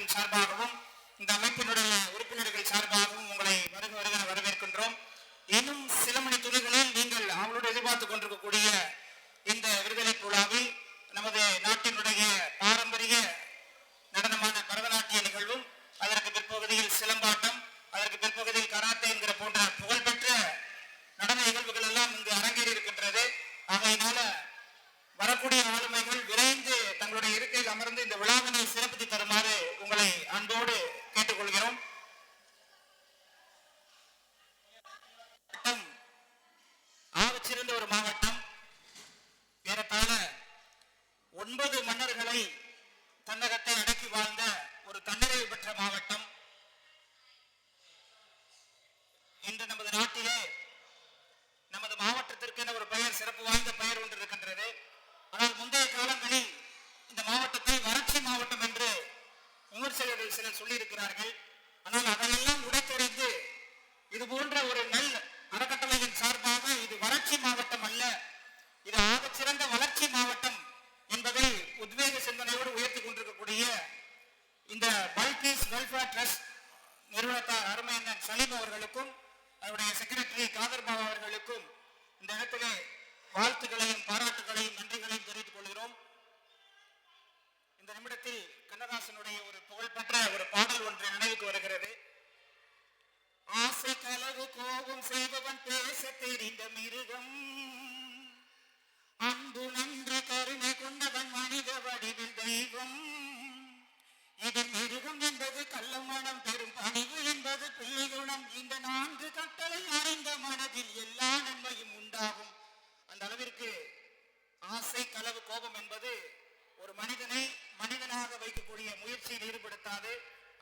அமைப்பின் சார்பாகவும் இந்த அமைப்பினுடைய உறுப்பினர்கள் சார்பாகவும் உங்களை வருக வருக வரவேற்கின்றோம். இன்னும் சில மணி துணிகளில் நீங்கள் அவங்களோடு எதிர்பார்த்துக் கொண்டிருக்கக்கூடிய இந்த விடுதலை விழாவில் நமது நாட்டினுடைய பாரம்பரிய நடனமான பரதநாட்டிய நிகழ்வும், அதற்கு பிற்பகுதியில் சிலம்பாட்டம், அதற்கு பிற்பகுதியில் கராத்தே என்கிற போன்ற புகழ்பெற்ற நடன நிகழ்வுகள் எல்லாம் இங்கு அரங்கேறி இருக்கின்றது. ஆகையினால வரக்கூடிய ஆளுமைகள் விரைந்து தங்களுடைய இருக்கையில் அமர்ந்து இந்த விழாவினை சிறப்பித்து தருமாறு உங்களை அன்போடு கேட்டுக்கொள்கிறோம். ஆகச்சிறந்த ஒரு மாவட்டம். ஏறத்தாழ 9 மன்னர்களை தன்னகத்தை அடக்கி வாழ்ந்த ஒரு தன்னிறைவு பெற்ற மாவட்டம். இன்று நமது நாட்டிலே நமது மாவட்டத்திற்கு என ஒரு பெயர், சிறப்பு வாய்ந்த பெயர் ஒன்று இருக்கின்றது. ஆனால் முந்தைய காலங்களில் இந்த மாவட்டத்தை வறட்சி மாவட்டம் என்று விமர்சகர்கள் சிலர் சொல்லியிருக்கிறார்கள். ஆனால் அதையெல்லாம் உடைத்தெறிந்து இது போன்ற ஒரு நல் அறக்கட்டளையின் சார்பாக இது வறட்சி மாவட்டம் அல்ல, இது ஆகச்சிறந்த வளர்ச்சி மாவட்டம் என்பதை உத்வேக சிந்தனையோடு உயர்த்தி கொண்டிருக்கக்கூடிய இந்த பல்கீஸ் வெல்ஃபேர் ட்ரஸ்ட் நிறுவனத்தார் அருமையண்ணன் சலீம் அவர்களுக்கும் அவருடைய செக்ரட்டரி காதர் பாபா அவர்களுக்கும் இந்த இடத்திலே வாழ்த்துக்களையும் பாராட்டுகளையும் நன்றிகளையும் தெரிவித்துக் கொள்கிறோம். இந்த நிமிடத்தில் கண்ணதாசனுடைய ஒரு புகழ்பெற்ற ஒரு பாடல் ஒன்று நினைவுக்கு வருகிறது. ஆசை கலவு கோபம் செய்பவன் பேச தெரிந்த மிருகம், அன்பு நன்றி கருணை கொண்டவன் மனித வடிவில் தெய்வம். இது மிருகம் என்பது கள்ளமனம், பெரும் பணிவு என்பது பிள்ளை குணம். இந்த 4 கட்டளை அறிந்த மனதில் எல்லா நன்மையும் உண்டாகும். அந்த அளவிற்கு ஆசை கலவு கோபம் என்பது ஒரு மனிதனை மனிதனாக வைக்கக்கூடிய முயற்சியில் ஈடுபடுத்தாது.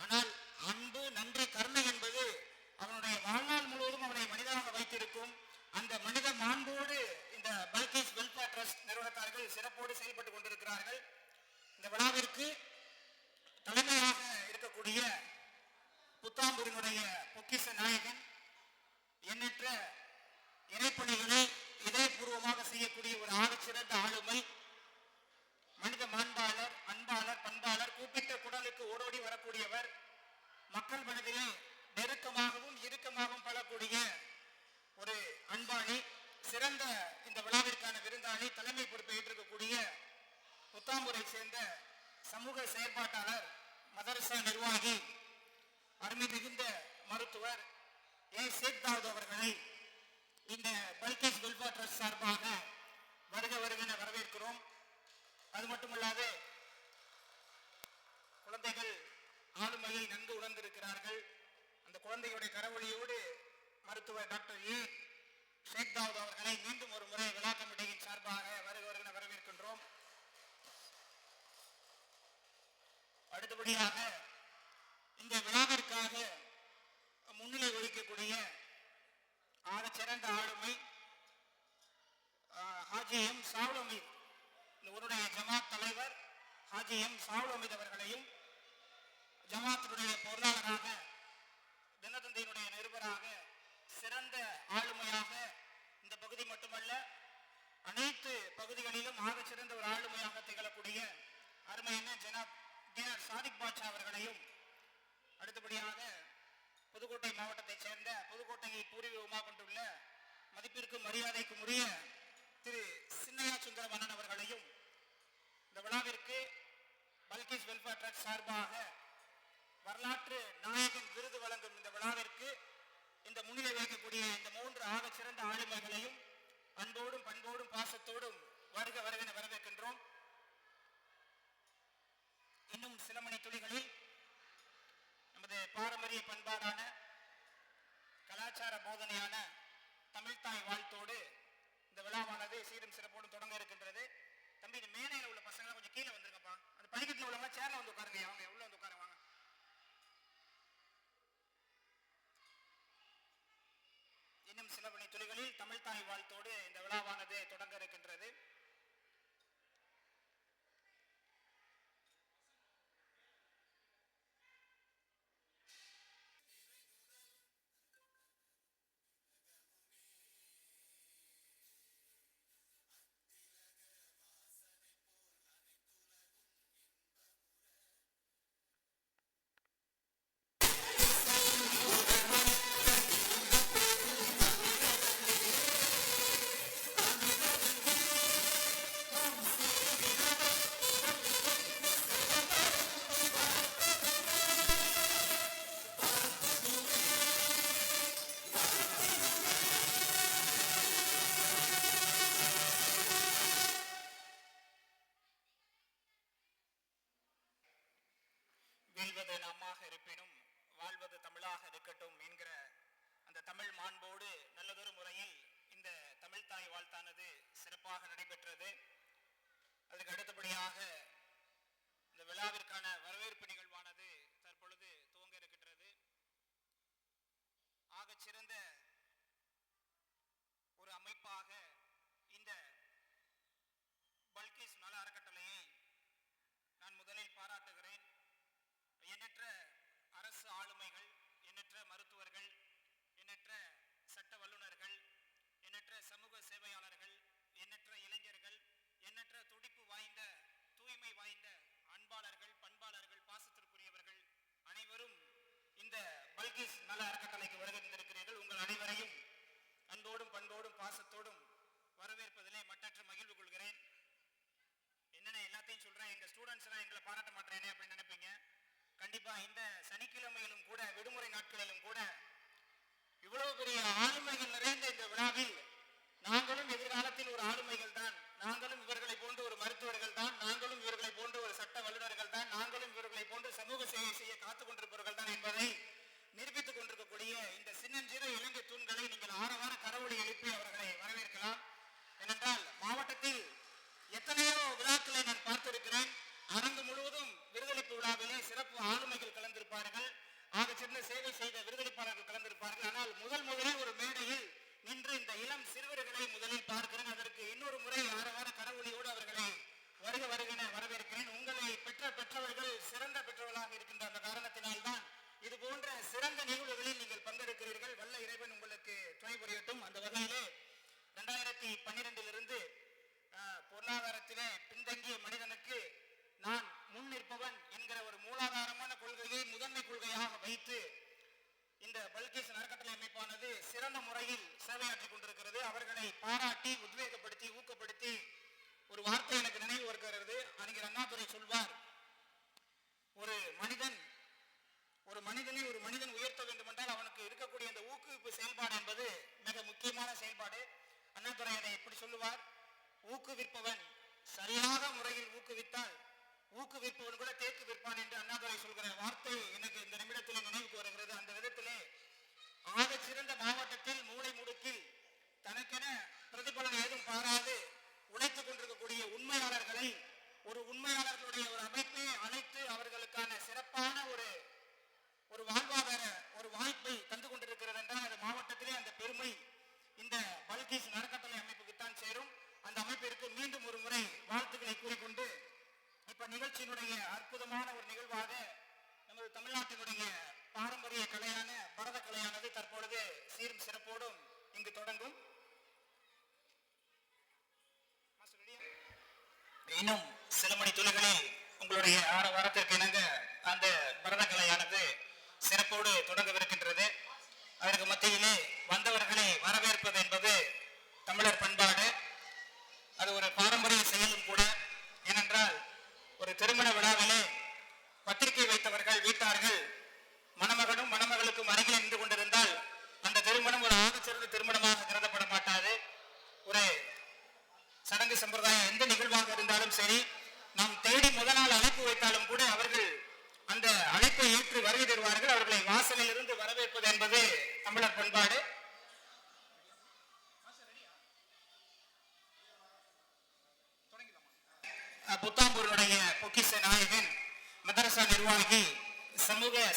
ஆனால் அன்பு நன்றி கருணை என்பது அவனுடைய வாழ்நாள் முழுவதும் அவனை மனிதனாக வைத்திருக்கும். அந்த மனித மாண்போடு இந்த பல்கீஸ் வெல்ஃபேர் ட்ரஸ்ட் நிறுவனத்தார்கள் சிறப்போடு செயல்பட்டுக் கொண்டிருக்கிறார்கள். இந்த விழாவிற்கு தலைமையாக இருக்கக்கூடிய புத்தாம்பூரினுடைய பொக்கிஷ நாயகன், எண்ணற்ற இறைப்பணிகளை இதயபூர்வமாக செய்யக்கூடிய ஒரு ஆகச்சிறந்த ஆளுமை, மனித மாண்பாளர், அன்பாளர், பண்பாளர், கூப்பிட்ட குடலுக்கு ஓடோடி வரக்கூடியவர், மக்கள் மனதிலே நெருக்கமாகவும் இறுக்கமாகவும் பழக்கூடிய ஒரு அன்பாளி, சிறந்த இந்த விழாவிற்கான விருந்தாளி, தலைமை பொறுப்பை ஏற்றிருக்கக்கூடிய புத்தாம்பூரை சேர்ந்த சமூக செயற்பாட்டாளர், மதரசா நிர்வாகி, அருமை மிகுந்த மருத்துவர் ஷேக் தாவூத் அவர்களை இந்த பல்கீஸ் வெல்ஃபேர் ட்ரஸ்ட் சார்பாக வருக வருகென வரவேற்கிறோம். அது மட்டுமல்லாது குழந்தைகள் ஆளுமையை நன்கு உணர்ந்திருக்கிறார்கள். அந்த குழந்தைகளுடைய கரவொலியோடு மருத்துவர் டாக்டர் ஷேக் தாவூத் அவர்களை மீண்டும் ஒரு முறை விழா கமிட்டியின் சார்பாக வருக வருகென வரவேற்கின்றோம். அடுத்தபடியாக இந்த விழாவிற்காக முன்னிலை வகிக்கக்கூடிய ஆகச்சிறந்த ஆளுமை ஹாஜி எம் சாவுல் அமீத், இந்த ஊருடைய ஜமாத் தலைவர் ஹாஜி எம் சாவுல் அமீத் அவர்களையும், ஜமாத்தினுடைய பொருளாளராக, தினத்தந்தையினுடைய நிருபராக, சிறந்த ஆளுமையாக இந்த பகுதி மட்டுமல்ல அனைத்து பகுதிகளிலும் ஆகச்சிறந்த ஒரு ஆளுமையாக திகழக்கூடிய அருமையான ஜனாப் சாதிக் பாட்சா அவர்களையும், அடுத்தபடியாக புதுக்கோட்டை மாவட்டத்தைச் சேர்ந்த, புதுக்கோட்டையை பூர்வீகமாக கொண்டுள்ள மதிப்பிற்கும் மரியாதைக்கும் உரிய திரு சின்னையா சுந்தரம் அண்ணன் அவர்களையும் இந்த விழாவிற்கு பல்கீஸ் வெல்ஃபேர் ட்ரஸ்ட் சார்பாக வரலாற்று நாயகன் விருது வழங்கும் இந்த விழாவிற்கு இந்த முன்னிலை வைக்கக்கூடிய இந்த 3 ஆகச்சிறந்த ஆளுமைகளையும் அன்போடும் பண்போடும் பாசத்தோடும் வருக வருகென வரவேற்கின்றோம். இன்னும் சில மணி துளிகளில் நமது பாரம்பரிய பண்பாடான கலாச்சார போதனையான தமிழ்தாய் வாழ்த்தோடு இந்த விழாவானது சீரும் சிறப்போடு தொடங்க இருக்கின்றது. தம்பி, இந்த மேனையில் உள்ள பசங்க கொஞ்சம் கீழே வந்துருங்கப்பா. அந்த படிக்கட்டில் உள்ளவங்க சேர்ல வந்து உட்காருங்க, அவங்க உள்ள வந்து உட்காருவாங்க. இன்னும் சில மணி துளிகளில் தமிழ்தாய் வாழ்த்தோடு இந்த விழாவானது தொடங்க இருக்கின்றது. இருக்கட்டும் என்கிற அந்த தமிழ் மாண்போடு நல்லதொரு முறையில் இந்த தமிழ் தாய் வாழ்த்தானது சிறப்பாக நடைபெற்றது. அதற்கு அடுத்தபடியாக இந்த விழாவிற்கான வரவேற்பு நிகழ்வானது தற்பொழுது துவங்க இருக்கின்றது. ஆகச்சிறந்த ஒரு அமைப்பாக இந்த பல்கீஸ் நல அறக்கட்டளையை நான் முதலில் பாராட்டுகிறேன். எண்ணற்ற அரசு ஆளுமைகள், எண்ணற்ற மருத்துவர்கள், எண்ணற்ற சட்ட வல்லுநர்கள், எண்ணற்ற சமூக சேவையாளர்கள், எண்ணற்ற இளைஞர்கள், எண்ணற்ற துடிப்பு வாய்ந்த தூய்மை வாய்ந்த அன்பாளர்கள், பண்பாளர்கள், பாசத்திற்குரியவர்கள் அனைவரும் இந்த பல்கீஸ் நல அறக்கட்டளைக்கு வருகை தந்திருக்கிறீர்கள். உங்கள் அனைவரையும் அன்போடும் பண்போடும் பாசத்தோடும் வரவேற்பதிலே மற்றற்ற மகிழ்வு கொள்கிறேன். என்னென்ன எல்லாத்தையும் சொல்றேன், எங்க ஸ்டூடெண்ட்ஸ் எல்லாம் எங்களை பாராட்ட மாட்டேனே அப்படின்னு நினைப்பீங்க. கண்டிப்பா இந்த சனிக்கிழமையிலும் கூட, விடுமுறை நாட்களிலும் கூட இவ்வளவு பெரிய ஆளுமைகள் நிறைந்த இந்த விழாவில் நாங்களும் எதிர்காலத்தில் ஒரு ஆளுமைகள் தான், நாங்களும் இவர்களை போன்ற ஒரு மருத்துவர்கள் தான், நாங்களும் இவர்களை போன்ற ஒரு சட்ட வல்லுநர்கள் தான், நாங்களும் இவர்களை போன்ற சமூக சேவை செய்ய காத்துக் கொண்டிருப்பவர்கள் தான் என்பதை நிரூபித்துக் கொண்டிருக்கக்கூடிய இந்த சின்னஞ்சிறு இலங்கை தூண்களை நீங்கள் ஆரவார கரவொலி எழுப்பி அவர்களை வரவேற்கலாம். ஏனென்றால் மாவட்டத்தில் எத்தனையோ விழாக்களை நான் பார்த்திருக்கிறேன். அரங்கு முழுவதும் விருதளிப்பு விழாவிலே சிறப்பு ஆளுமைகள் கலந்திருப்பார்கள், ஆக சிறந்த சேவை செய்த விருதளிப்பாளர்கள் கலந்திருப்பார்கள். ஆனால் முதலில் ஒரு மேடையில் நின்று இந்த இளம் சிறுவர்களை முதலில் பார்க்கிறேன். அதற்கு இன்னொரு முறை ஆரவார கரவொலியோடு அவர்களை வருகின வரவேற்கிறேன். உங்களை பெற்றவர்கள் சிறந்த பெற்றவர்களாக இருக்கின்ற அந்த காரணத்தினால்தான் இது போன்ற சிறந்த நிகழ்வுகளில் நீங்கள் பங்கெடுக்கிறீர்கள். வல்ல இறைவன் உங்களுக்கு துணை புரியட்டும். அந்த வகையிலே 2012 பொருளாதாரத்திலே பின்தங்கிய மனிதனுக்கு நான் முன் நிற்பவன் என்கிற ஒரு மூலாதாரமான கொள்கையை முதன்மை கொள்கையாக வைத்து இந்த பல்கீஸ் அறக்கட்டளை அமைப்பானது சிறந்த முறையில் சேவையாற்றிக் கொண்டிருக்கிறது. அவர்களை பாராட்டி உத்வேகப்படுத்தி ஊக்கப்படுத்தி ஒரு வார்த்தை எனக்கு நினைவு வருகிறது. அறிஞர் அண்ணாதுரை சொல்வார், ஒரு மனிதனை உயர்த்த வேண்டும் என்றால் அவனுக்கு இருக்கக்கூடிய அந்த ஊக்குவிப்பு செயல்பாடு என்பது மிக முக்கியமான செயல்பாடு. அண்ணாதுரை அதை எப்படி சொல்லுவார், ஊக்குவிப்பவன் சரியாக முறையில் ஊக்குவித்தால் ஊக்குவிப்பவன் கூட தேக்கு விற்பான் என்று அண்ணாதுரை சொல்கிற வார்த்தை எனக்கு இந்த நிமிடத்தில் நினைவுக்கு வருகிறது. அந்த விதத்திலே ஆக சிறந்த மாவட்டத்தில் மூளை முடுக்கில் தனக்கென பிரதிபலன் ஏதும் பாராது உழைத்துக் கொண்டிருக்கக்கூடிய உண்மையாளர்களை ஒரு உண்மையாளர்களுடைய ஒரு அமைப்பை அழைத்து அவர்களுக்கான சிறப்பான ஒரு வாழ்வாதார ஒரு வாய்ப்பை தந்து கொண்டிருக்கிறது என்றால் அது மாவட்டத்திலே அந்த பெருமை இந்த பல்கீஸ் அறக்கட்டளை அமைப்புக்குத்தான் சேரும். அந்த அமைப்பிற்கு மீண்டும் ஒரு முறை வாழ்த்துக்களை கூறிக்கொண்டு இப்ப நிகழ்ச்சியினுடைய அற்புதமான ஒரு நிகழ்வாக நமது தமிழ்நாட்டினுடைய பாரம்பரிய கலையான பரத கலையானது தற்பொழுது சீரும் சிறப்போடும் இங்கு தொடங்கும். இன்னும் சில மணி துளிகளில் உங்களுடைய ஆரவாரத்திற்கு இணங்க அந்த பரத கலையானது சிறப்போடு தொடங்கவிருக்கின்றது. அதற்கு மத்தியிலே வந்தவர்களை வரவேற்பது என்பது தமிழர் பண்பாடு, அது ஒரு பாரம்பரிய செயலும் கூட. ஏனென்றால் ஒரு திருமண விழாவிலே பத்திரிகை வைத்தவர்கள் வீட்டார்கள் மணமகனும் மணமகளுக்கும் அருகில் நின்று கொண்டிருந்தால் அந்த திருமணம் ஒரு ஆகச்சிறந்த திருமணமாக கருதப்பட மாட்டாது. ஒரு சடங்கு சம்பிரதாயம் எந்த நிகழ்வாக இருந்தாலும் சரி, நாம் தேடி முதல் நாள் அழைப்பு வைத்தாலும் கூட அவர்கள் அந்த அழைப்பை ஏற்று வருகை தருவார்கள். அவர்களை வாசலில் இருந்து வரவேற்பது என்பது தமிழர் பண்பாடு. புத்தாம்பூருடைய பொக்கிஷ நாயகன், மதரசா நிர்வாகி,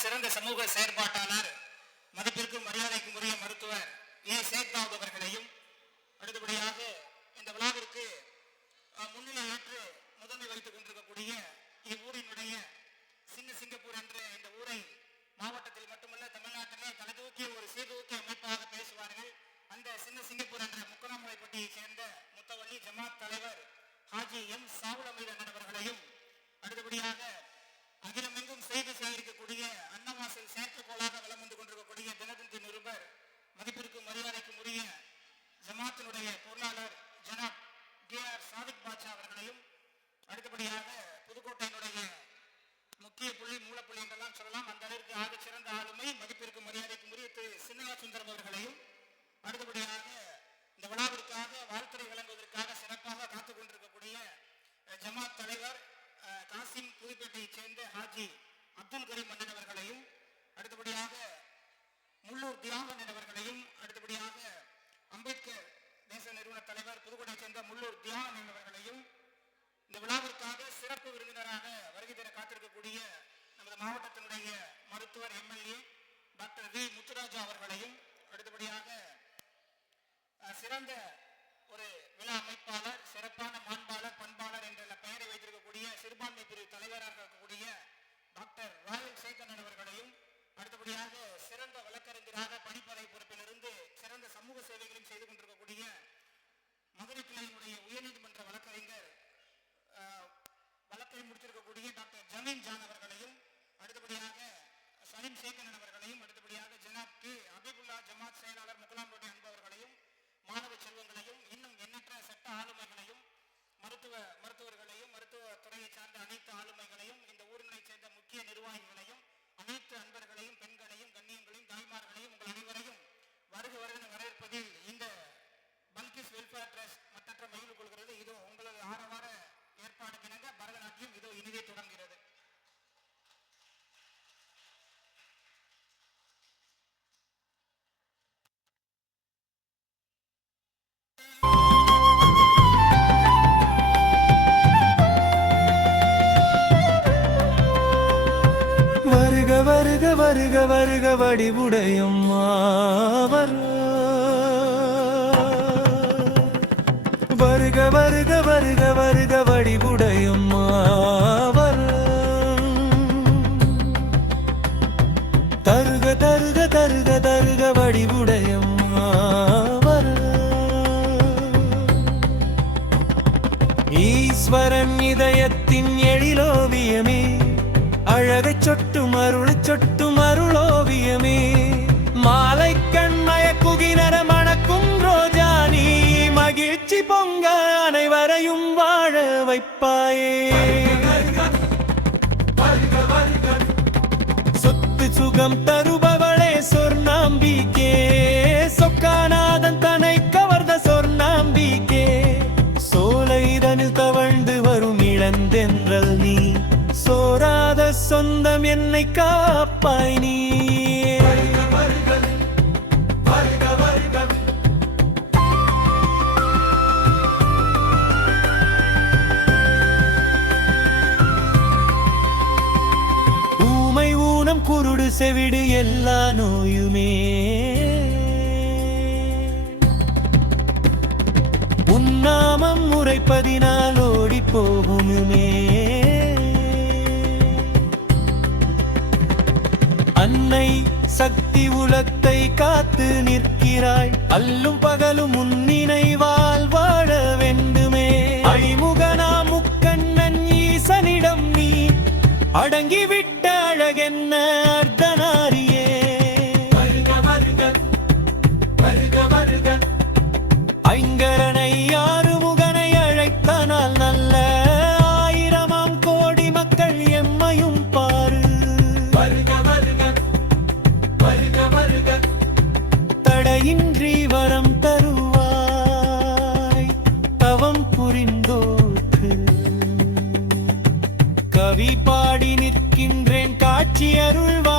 சிறந்த சமூக செயற்பாட்டாளர், மதிப்பிற்கும் மரியாதைக்கும் உரிய மருத்துவர் ஏ சேத்தாவ் அவர்களையும், அடுத்தபடியாக இந்த விழாவிற்கு முன்னிலை ஏற்று முதன்மை வைத்துக் கொண்டிருக்கக்கூடிய இவ்வூரினுடைய சின்ன சிங்கப்பூர் என்ற இந்த ஊரை மாவட்டத்தில் மட்டுமல்ல தமிழ்நாட்டிலே தலைதூக்கிய ஒரு சீர்தூக்கிய அமைப்பாக பேசுவார்கள். அந்த சின்ன சிங்கப்பூர் என்ற முக்கராமலைப்பட்டியை சேர்ந்த முத்தவள்ளி ஜமாத் தலைவர் ஹாஜி எம் சாவுலமீது அவர்களையும், அடுத்தபடியாக அகிலமெங்கும் செய்து செய்திருக்கக்கூடிய அன்னவாசல் செயற்கைக்கோளாக வலம் வந்து கொண்டிருக்கக்கூடிய தினதந்தி நிருபர், மதிப்பிற்கும் மரியாதைக்கும் உரிய ஜமாத்தினுடைய பொருளாளர் ஜனாப் கே.ஆர். சாதிக் பாட்சா அவர்களையும், அடுத்தபடியாக புதுக்கோட்டையினுடைய முக்கிய புள்ளி மூலப்புள்ளி என்றெல்லாம் சொல்லலாம், அந்த அளவிற்கு ஆக சிறந்த ஆளுமை, மதிப்பிற்கும் மரியாதைக்கும் உரிய திரு சின்னையா சுந்தரம் அவர்களையும், அடுத்தபடியாக இந்த விழாவிற்காக வாழ்த்துறை வழங்குவதற்காக சிறப்பாக காத்துக் கொண்டிருக்கக்கூடிய ஜமாத் தலைவர் காசிம் புதுப்பேட்டையைச் சேர்ந்த ஹாஜி அப்துல் கரீம் மன்னன் அவர்களையும், அடுத்தபடியாக விழாவிற்காக சிறப்பு விருந்தினராக வருகை தர காத்திருக்கக்கூடிய நமது மாவட்டத்தினுடைய மருத்துவர் எம்எல்ஏ டாக்டர் வி முத்துராஜா அவர்களையும், அடுத்தபடியாக சிறந்த ஒரு விழா அமைப்பாளர், சிறப்பான மாண்பாளர், பண்பாளர் என்ற பெயரை வைத்திருக்கக்கூடிய சிறுபான்மை பிரிவு தலைவராக இருக்கக்கூடிய டாக்டர் ராயல் சேகரன் அவர்களையும், அடுத்தபடியாக சிறந்த வழக்கறிஞராக பணிப்பறை பொறுப்பிலிருந்து சிறந்த சமூக சேவைகளையும் செய்து கொண்டிருக்கக்கூடிய மதுரை கிளையினுடைய உயர்நீதிமன்ற வழக்கறிஞர் வழக்கை முடித்திருக்கக்கூடிய டாக்டர் ஜமீன் ஜான் அவர்களையும், அடுத்தபடியாக சலீம் சேகரன் அவர்களையும், அடுத்தபடியாக ஜனாப் கே அபிபுல்லா ஜமாத் செயலாளர் முகலாம்பட்டி அன்பு அவர்களையும், மாணவ செல்வங்களையும், இன்னும் எண்ணற்ற சட்ட ஆளுமைகளையும், மருத்துவர்களையும், மருத்துவ துறையை சார்ந்த அனைத்து ஆளுமைகளையும், இந்த ஊரினை சேர்ந்த முக்கிய நிர்வாகிகளையும், அனைத்து அன்பர்களையும், பெண்களையும், கண்ணியங்களையும், தாய்மார்களையும் உங்கள் அனைவரையும் வருக வரவேற்பதில் இந்த பல்கிஸ் வெல்ஃபேர் ட்ரஸ்ட் மற்றற்ற மகிழ்வு கொள்கிறது. இதோ உங்களது ஆரவார ஏற்பாடுக்கிணங்க பரதநாட்டியம் இதோ இனிதே தொடங்குகிறது. வருக வருக வருக வருக வடிவுடையம்மா வருக வருக வருக வருக வடிவுடையம்மா தருக தருக தருக தருக வடிவுடையம்மா ஈஸ்வரன் இதயத்தின் எழிலோவியமே, அழகை சொட்டும் அருளோவியமே, மாலை கண்மய குகினர மணக்கும் ரோஜா நீ, மகிழ்ச்சி பொங்க அனைவரையும் வாழ வைப்பாயே. சொத்து சுகம் தருபவளே சொர்ணாம்பிகே, சொக்காநாதன் தன்னை கவர்ந்த சொர்ணாம்பிகே, சோலைதனில் தவழ்ந்து வரும் இளந்தென்றல் நீ, சோராத சொந்தம் என்னை காப்பாய் நீ. ஊமை ஊனம் குருடு செவிடு எல்லா நோயுமே உன்னாமம் முறைப்பதினால் ஓடி போகுமே, அன்னை சக்தி உலகத்தை காத்து நிற்கிறாய், அல்லும் பகலும் முன்னினைவால் வாழ வேண்டுமே. ஐமுகனா முக்கண்ணன் ஈசனிடம் நீ அடங்கிவிட்ட அழகென்ன அர்த்தநாரியே. வருக வருக வருக வருக ஐங்கரனை ஆறுமுகனை அழைத்தனால் நல்ல ஆயிரமாம் கோடி மக்கள் எம்மையும் பாரு. வருக வருக வருக வருக தடையின்றி வரம் தருவாய், தவம் புரிந்தோர்க்கு கவி பாடி நிற்கின்றேன் காட்சி அருள்வாய்.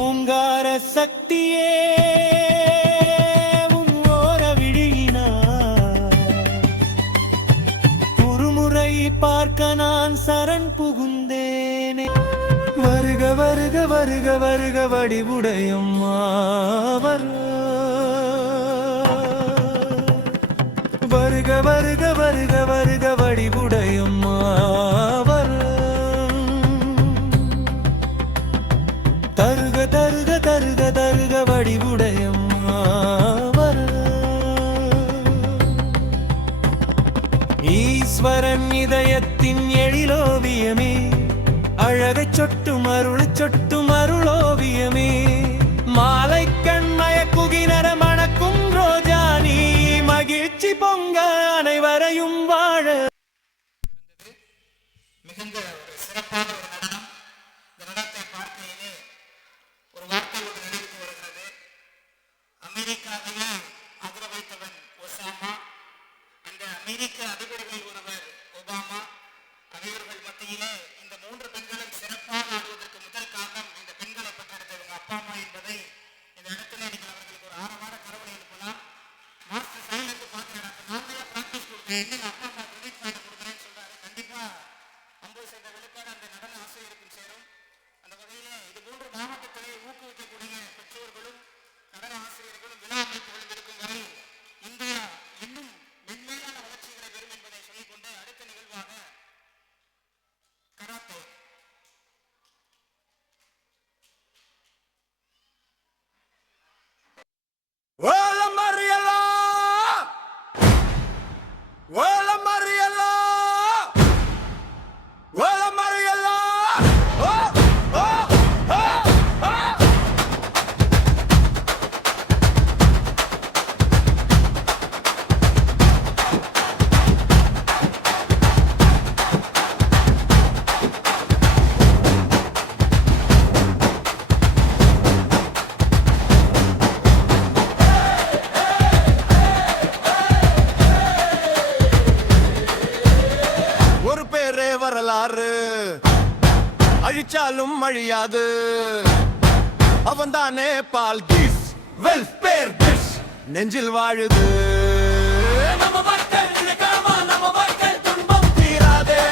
ஓங்கார சக்தியே உன் ஓர விழியினார் ஒருமுறை பார்க்க நான் சரண் புகுந்தேனே. வருக வருக வருக வருக வடிவுடையம்மா வருக வருக வருக வருக வடிவுடையம்மா தருக தருக தருக தருக வடிவுடையம்மா ஈஸ்வரன் இதயத்தின் எழிலோவியமே, அழகை சொட்டும் அருளோவியமே, மாலை கண்மய குகினர மணக்கும் ரோஜா நீ, மகிழ்ச்சி பொங்க அனைவரையும் வாழ. மிகுந்த ஒரு சிறப்பான ஒரு நடனம். இந்த நடனத்தை பார்க்கையிலே ஒரு வார்த்தை ஒன்று நினைவுக்கு வருகிறது. அமெரிக்காவையே அதிர வைத்தவன் ஒசாமா, அந்த அமெரிக்க அதிபர்களில் ஒருவர் ஒபாமா. அனைவர்கள் மத்தியிலே இந்த 3 பெண்களும் சிறப்பாக ஆடுவதற்கு முதல் காரணம் இந்த பெண்களை பெற்றெடுத்த இவங்க அப்பா அம்மா என்பதை இந்த இடத்துல நீங்கள் அவர்களுக்கு ஒரு ஆரவார கரவொலி எழுப்பலாம். மாஸ்டர் இன்னும் அப்பா அம்மா கிரெடிட் கார்டு கொடுக்குறேன்னு சொல்றாரு. கண்டிப்பா 50% விழுக்காடு அந்த நடன ஆசிரியருக்கும் சேரும். அந்த வகையிலே இது போன்ற மாவட்டத்திலே ஊக்குவிக்கக்கூடிய பெற்றோர்களும் நடன ஆசிரியர்களும் விழா அமைப்புகளும் இருக்கும் வரை இந்தியா இன்னும் மென்மேலான வளர்ச்சிகளை பெறும் என்பதை சொல்லிக்கொண்டு அடுத்த நிகழ்வாக karate. Hola Mariela! Hola Mariela! Hola Mariela! Oh! Oh! Oh! Oh! ஒரு பேரே வரலாறு அழிச்சாலும் அழியாது அவன்தானே பால்கிஸ் வெல்ஃபேர் டிஷ் நெஞ்சில் வாழுது நம்ம மக்கள் நினைக்காம நம்ம மக்கள் துன்பம் தீராதே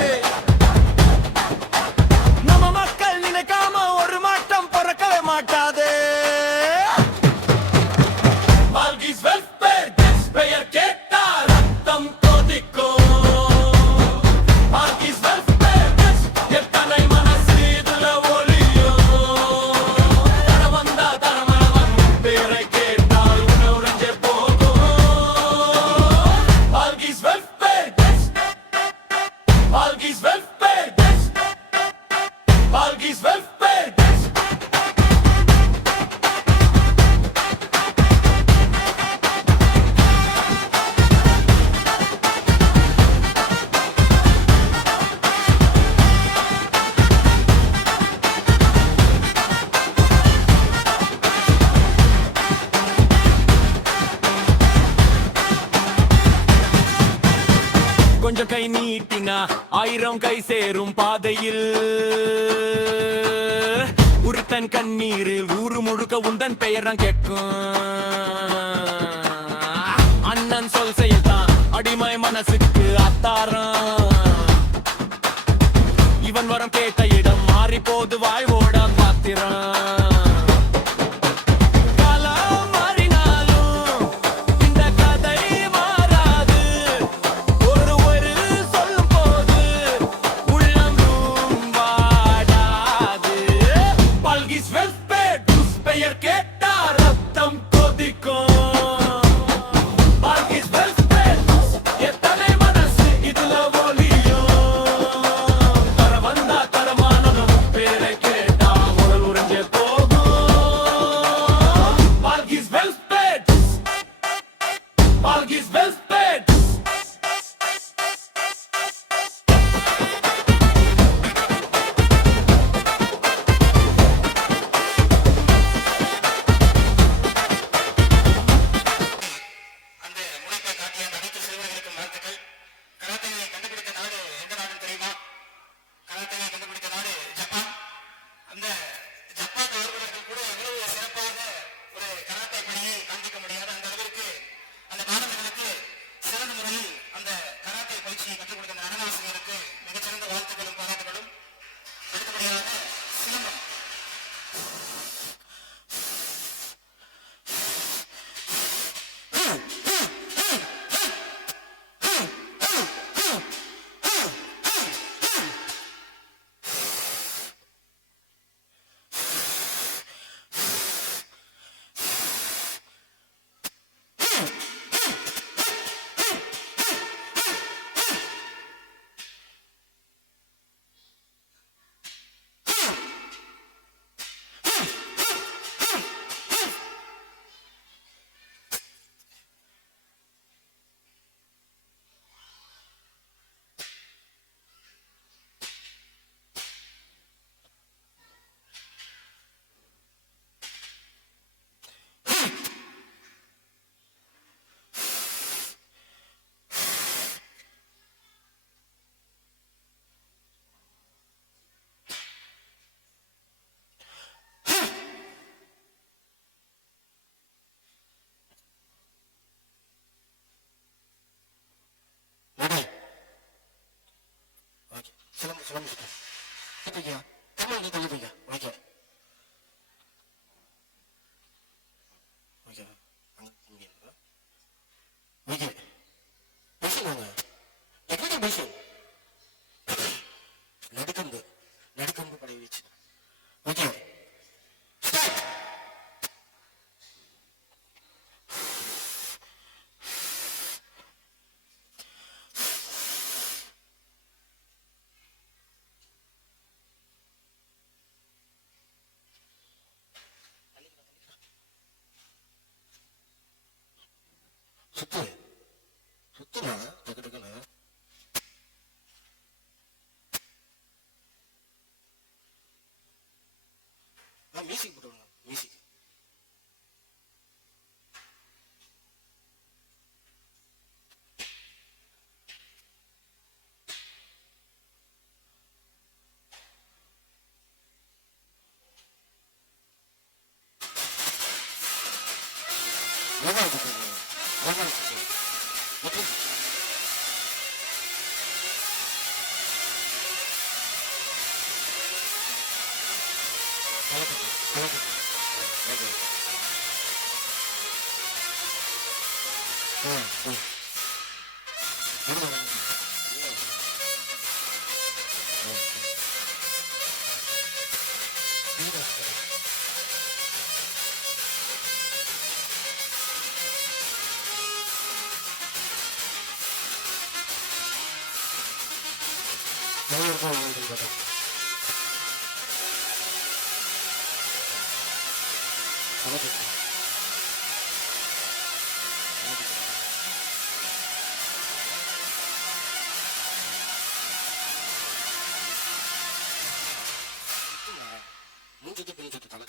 நம்ம மக்கள் நினைக்காம ஒரு மாட்டம் பிறக்கவே மாட்டாதே பால்கிஸ் வெல்ஃபேர் டிஷ் பெயர் கேட்டா ரத்தம் கொதிக்கும் கொஞ்சம் கை நீட்டினா 1000 கை சேரும் பாதையில் உருத்தன் கண்ணீரில் ஊரு முழுக்க உந்தன் பெயர் கேட்கும் அண்ணன் சொல் செயல்தான் அடிமை மனசுக்கு அத்தாரம் இவன் வரம் கேட்ட இடம் மாறி போது வாழ்வோட பாத்திரம் சிலம்பு சிலம்பு தப்பிக்கா தமிழ் தள்ளிப்பிக்கா ஓகே ஓகே ஓகே பேசுவாங்க எப்படி பேசு நடுக்கம்பு நடுக்கம்பு படை வச்சு ஓகே சுத்து சுத்துமா டக்கு டக்குன்னு மியூசிக் போட்டு விடுங்க மியூசிக் மூஞ்சுக்கு பின் சுத்து தலை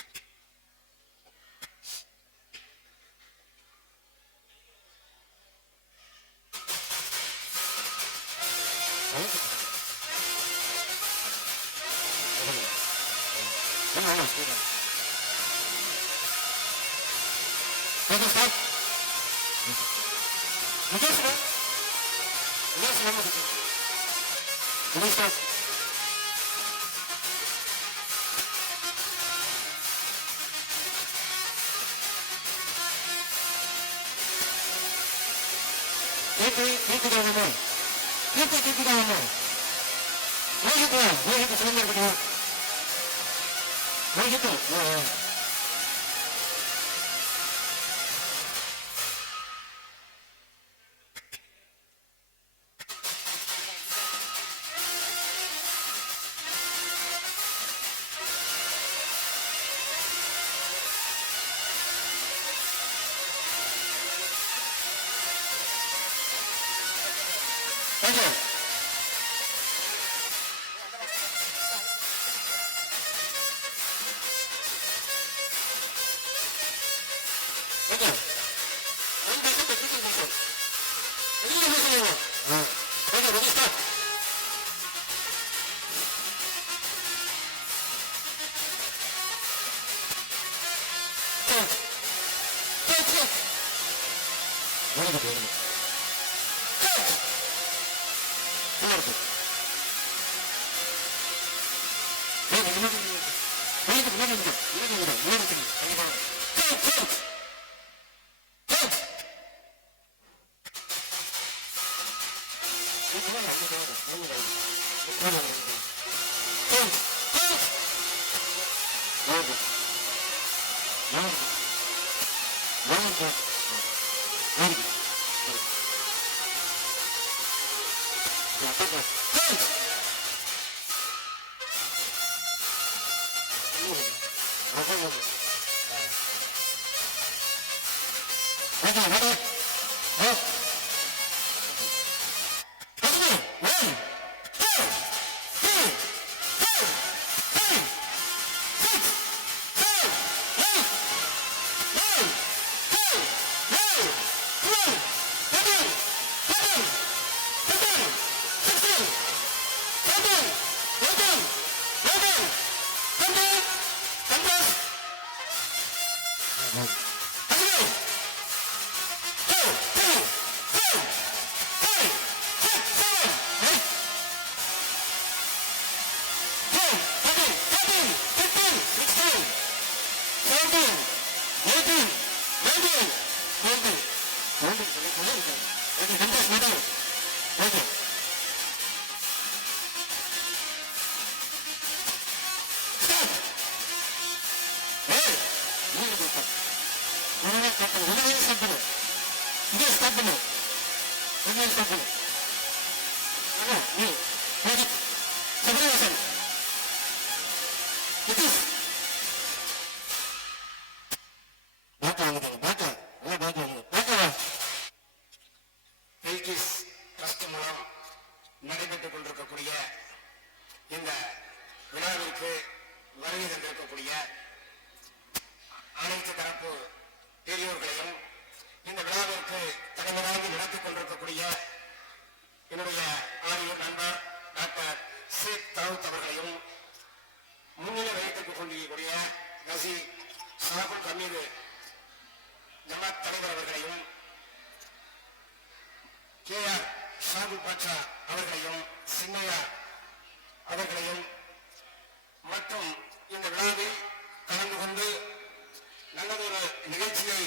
ஸ்டார்ட் நீ ராஜித் சபரிவாசன் நிதிஷ் பேட்டா வாங்குறீங்க பேட்டா எல்லாம் பேட்டா வாங்குங்க பேட்டா பெல்கிஸ் ட்ரஸ்ட் மூலம் நடைபெற்றுக் கொண்டிருக்கக்கூடிய இந்த விழாவிற்கு வருகை தந்திருக்கக்கூடிய அனைத்து தரப்பு பெரியோர்களையும் இந்த விழாவிற்கு தலைவராகி நடத்திக் கொண்டிருக்கக்கூடிய என்னுடைய ஆரியர் நண்பர் டாக்டர் ஷேக் தாவூத் அவர்களையும் முன்னிலை வகித்துக் கொண்டிருக்கக்கூடிய நசி சாகுல் கமீது ஜமாத் தலைவர் அவர்களையும் KR ஷாகுல் பாட்சா அவர்களையும் சின்னையா அவர்களையும் மற்றும் இந்த விழாவில் கலந்து கொண்டு நல்லதொரு நிகழ்ச்சியை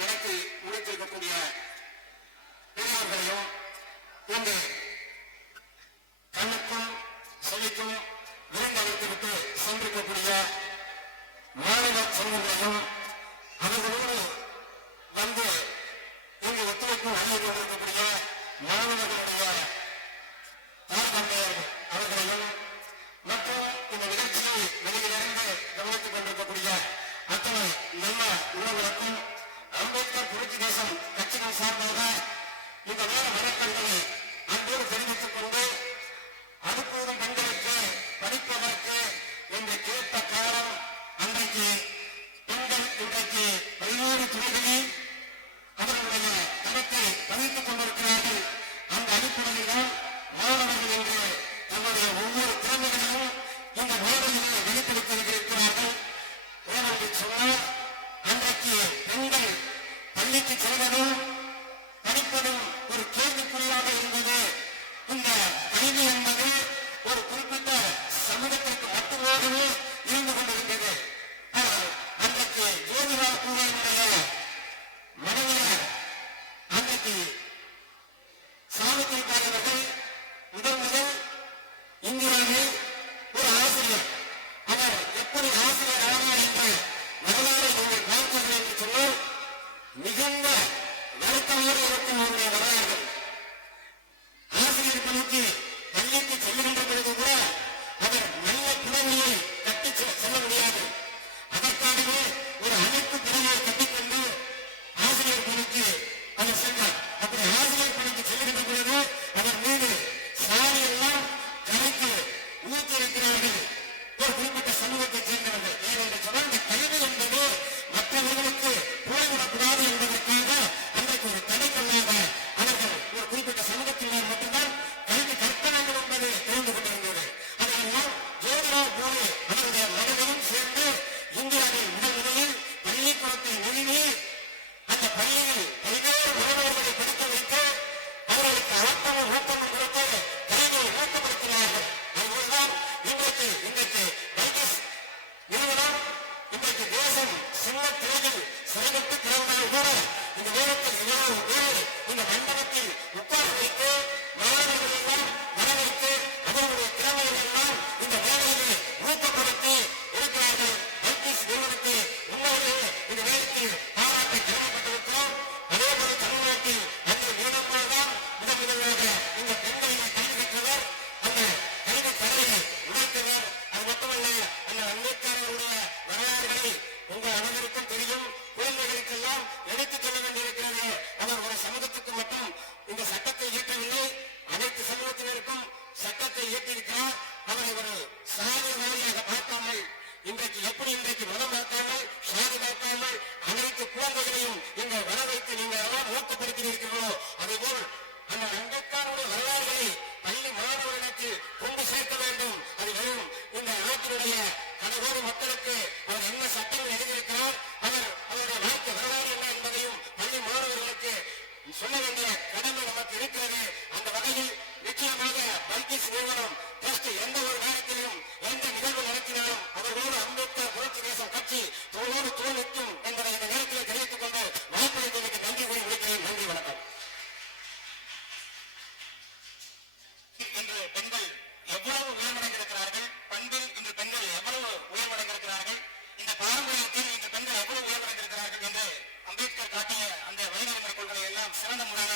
நடத்தி முடித்திருக்கக்கூடிய பெரியவர்களையும் இங்கு கண்ணுக்கும் செவிக்கும் விருந்தளித்துவிட்டு சென்றிருக்கக்கூடிய மாணவ செல்வங்களையும் அவர்களோடு வந்து இங்கு ஒத்துழைப்பு வழங்கி கொண்டிருக்கக்கூடிய மாணவர்களுடைய தார்தந்தையர் அவர்களையும் மற்றும் இந்த நிகழ்ச்சியை வெளியிலிருந்து கவனித்துக் கொண்டிருக்கக்கூடிய அத்தனை நல்ல உள்ளவர்களுக்கும் அம்பேத்கர் புரட்சி தேசம் கட்சிகள் சார்பாக இந்த நேர வணக்கங்களை அன்போடு தெரிவித்துக் கொண்டு அடுப்பூரும் பெண்களுக்கு படிப்பதற்கு என்று கேட்ட காலம் அன்றைக்கு பெண்கள் இன்றைக்கு பல்வேறு துறைகளில் அவர்களுடைய தரத்தை பதித்துக் கொண்டிருக்கிறார்கள். அந்த அடிப்படையில் மாணவர்கள் என்று தங்களுடைய ஒவ்வொரு திறமைகளையும் இந்த மேடையிலே வெளிப்படுத்தி இருக்கிறார்கள். ஏனென்று சொன்னால் அன்றைக்கு பெண்கள் பள்ளிக்கு செல்வதும் படிப்பதும் ஒரு கேள்விக்குறியாக இருந்தது. இந்த கல்வி என்பது ஒரு குறிப்பிட்ட சமூகத்திற்கு மட்டுமாகவே இருந்து கொண்டிருந்தது. அன்றைக்கு ஜோதிரா பூவாவுடைய மனைவியார் அன்றைக்கு சாவித்திரிபாய் அவர்கள் முதல் இந்தியாவில் ஒரு ஆசிரியர். அவர் எப்படி ஆசிரியர் ஆனார் என்று வரலாறு நீங்கள் பார்ப்பீர்கள் என்று சொன்னால் மிகுந்த வருத்தமாக இருக்கும் அவருடைய வரலாறுகள். ஆசிரியர் பணிக்கு பள்ளிக்கு செல்லுகின்ற பொழுது கூட அவர் நல்ல புடவையை கட்டி செல்ல முடியாது. அதற்காகவே ஒரு அமைப்பு புடவையை கட்டிக்கொண்டு ஆசிரியர் பணிக்கு அவர் சென்றார். அப்படி ஆசிரியர் பணிக்கு செல்லுகின்ற பொழுது அவர் மீது சாரி எல்லாம் கரைக்கு ஊற்றி இருக்கிறார்கள். ஒரு குறிப்பிட்ட சமூகத்தை சேர்ந்தவர்கள். ஏனென்று சொன்னால் இந்த கல்வி என்பது மற்றவர்களுக்கு போய்விடக்கூடாது என்பதற்காக அன்றைக்கு ஒரு தடைக்கல்லாக அவர்கள் ஒரு குறிப்பிட்ட சமூகத்தினர் மட்டும்தான் கல்வி கற்க வேண்டும் என்பது தெரிந்து கொண்டிருந்தது. அதையெல்லாம் ஜோதிரா பூலே அவருடைய மனைவியும் சேர்ந்து இந்தியாவில் முதலில் பள்ளிக்கூடத்தை நிறுவி அந்த பள்ளியில் பல்வேறு மாணவர்களை படிக்க வைத்து அவர்களுக்கு ஆட்டமும் ஊக்கமும் கொடுத்து கல்வியை ஊக்கப்படுத்தினார்கள். அதுபோல்தான் இன்றைக்கு பல்கிஸ் நிறுவனம் இன்றைக்கு தேசம் சின்ன திரையில் சிறப்பித்து திறந்தால் கூட இந்த நேரத்தில் இவ்வளவு பேர் இந்த மண்டபத்தில் உட்கார வைத்து மாணவர்கள் எல்லாம் வரவைத்து அவர்களுடைய திறமைகளை எல்லாம் இந்த வேலையிலே ஊக்கப்படுத்தி இருக்கிறார்கள். பல்கிஸ் நிறுவனத்தை உண்மையிலேயே இந்த நேரத்தில் பாராட்ட கடமைப்பட்டிருக்கிறோம். அதேபோல தமிழ்நாட்டில் அந்த நிறுவனங்கள்தான் முதலாக இந்த பெண்களின் கல்வி கற்றவர், அந்த கல்வி தடையை உடைத்தவர். அது மட்டுமல்ல, அந்த அம்பேத்கர் அவருடைய வரலாறுகளை உங்கள் அனைவருக்கும் தெரியும். குழந்தைகளுக்கெல்லாம் எடுத்துச் செல்ல வேண்டியிருக்கிறது. அவர் ஒரு சமூகத்துக்கு மட்டும் இந்த சட்டத்தை இயற்றவில்லை, அனைத்து சமூகத்தினருக்கும் சட்டத்தை இயற்றியிருக்கிறார். அவரை ஒரு சாதி வாரியாக பார்க்காமல், இன்றைக்கு மதம் பார்க்காமல், சாதி பார்க்காமல் அனைத்து குழந்தைகளையும் இங்கே வர வைத்து நீங்கள் எல்லாம் ஊக்கப்படுத்தியிருக்கிறீர்களோ அதேபோல் அந்த அம்பேத்கருடைய வரலாறுகளை பள்ளி மாணவர்களுக்கு கொண்டு சேர்க்க வேண்டும். அது வெறும் இந்த நாட்டினுடைய கடலோர மக்களுக்கு அவர் என்ன சட்டங்கள் எழுதியிருக்கிறார், அவருடைய வாழ்க்கை வரலாறு என்ன என்பதையும் பள்ளி மாணவர்களுக்கு சொல்ல வேண்டிய கடமை நமக்கு இருக்கிறது. அந்த வகையில் நிச்சயமாக பல்கிஸ் நிறுவனம் ட்ரஸ்ட் எந்த ஒரு நேரத்திலும் எந்த நிகழ்வு நடத்தினாலும் அவர்களோடு அம்பேத்கர் புரட்சி தேசம் கட்சி தோளோடு தோல் நிற்கும் என்பதை இந்த நேரத்தில் தெரிவித்துக் கொண்டு வாய்ப்பளித்ததற்கு நன்றி கூறி முடிக்கிறேன். நன்றி, வணக்கம். இன்று பெண்கள் எவ்வளவு உயர்வடைந்திருக்கிறார்கள், பண்பில் இன்று பெண்கள் எவ்வளவு உயர்வடைந்திருக்கிறார்கள், இந்த பாரம்பரியத்தில் இன்று பெண்கள் எவ்வளவு உயர்வடைந்திருக்கிறார்கள் என்று அம்பேத்கர் காட்டிய அந்த வழிநடை கொள்கையை எல்லாம் சிறந்த முறையில்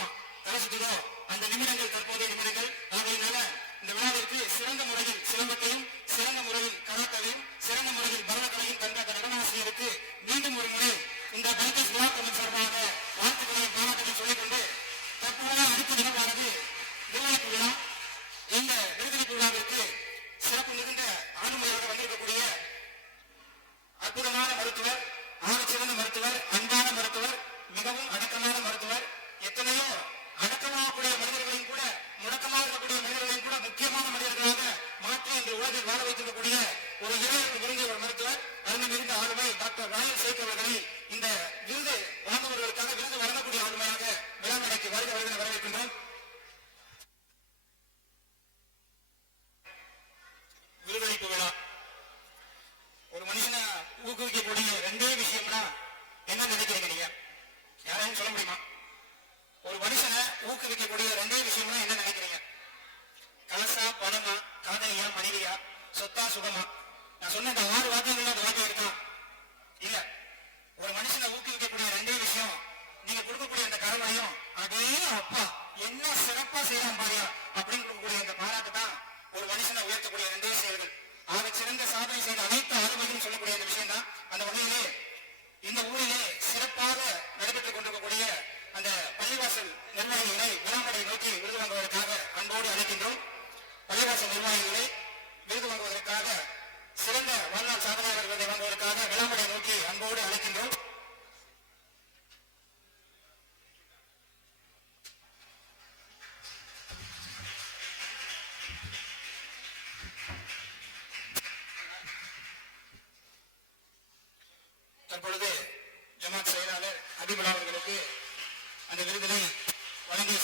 ஆமா தலை சுத்துதோ அந்த நிமிடங்கள் தற்போதைய நிமிடங்கள். ஆகையினால இந்த விழாவிற்கு சிறந்த முறையில் சிலம்பத்தையும் சிறந்த முறையில் கராத்தையும் சிறந்த முறையில் பரதக்கலையும் தந்த அந்த நடனாசிரியருக்கு மீண்டும் ஒரு முறை இந்த பைக்கஸ் விழா கமிட்டி சார்பாக வாழ்த்துக்களையும் பாராட்டுகளையும் சொல்லிக்கொண்டு தற்போதைய அடுத்த நிகழ்வானது விருதுநீக்கு விழா. இந்த விருதுநீக்கு விழாவிற்கு சிறப்பு மிகுந்த ஆளுமையாக வந்திருக்கக்கூடிய அற்புதமான மருத்துவர், ஆகச்சிறந்த மருத்துவர், அன்பான மருத்துவர், மிகவும் அடக்கமான மருத்துவர், எத்தனையோ அடக்கமாகக்கூடிய மனிதர்களையும் கூட முடக்கமாக இருக்கக்கூடிய மனிதர்களையும் கூட முக்கியமான மனிதர்களாக மாற்றி இந்த உலகில் வாழ வைத்திருக்கக்கூடிய ஒரு இளைஞருக்கு விரும்பிய ஒரு மருத்துவர், அருமை மிகுந்த ஆளுமை டாக்டர் ராயல் சேக் அவர்களை இந்த விருது வாங்குவதற்காக விருது வழங்கக்கூடிய ஆளுமையாக விழாமடைக்கு வருக வருகிற வரவேற்கின்றோம். விருதளிப்பு விழா ஒரு மனுஷனை ஊக்குவிக்கக்கூடிய ரெண்டே விஷயம்னா என்ன நினைக்கிறீங்க நீங்க? யாரையும் சொல்ல முடியுமா? ஒரு மனுஷனை ஊக்குவிக்கக்கூடிய ரெண்டே விஷயம்னா என்ன நினைக்கிறீங்க? கலசா, பணமா, காதலியா, மனைவியா, சொத்தா, சுகமா? நான் சொன்ன இந்த 6 வாக்கியங்கள் அந்த வாக்கியம் இருக்கா? இல்ல. ஒரு மனுஷனை ஊக்குவிக்கக்கூடிய ரெண்டே விஷயம், நீங்க கொடுக்கக்கூடிய அந்த கருணையும் அதே அப்பா என்ன சிறப்பா செய்யலாம் பாரியா அப்படின்னு கொடுக்கக்கூடிய அந்த பாராட்டு தான் ஒரு மனுஷனை உயர்த்தக்கூடிய ரெண்டே செயல்கள். ஆக சிறந்த சாதனை செய்த அனைத்து ஆளுமையும் சொல்லக்கூடிய அந்த விஷயம் தான். அந்த வகையிலே இந்த ஊரிலே சிறப்பாக நடைபெற்றுக் கொண்டிருக்கக்கூடிய அந்த பள்ளிவாசல் நிர்வாகிகளை விழாமடை நோக்கி விருது வாங்குவதற்காக அன்போடு அழைக்கின்றோம். பள்ளிவாசல் நிர்வாகிகளை விருது வாங்குவதற்காக சிறந்த வாழ்நாள் சாதனையாளர் விருதை வாங்குவதற்காக விழாமடை நோக்கி அன்போடு அழைக்கின்றோம். தற்பொழுது ஜமாத் செயலாளர் ஹபீபுல்லா அவர்களுக்கு அந்த விருதினை வழங்கி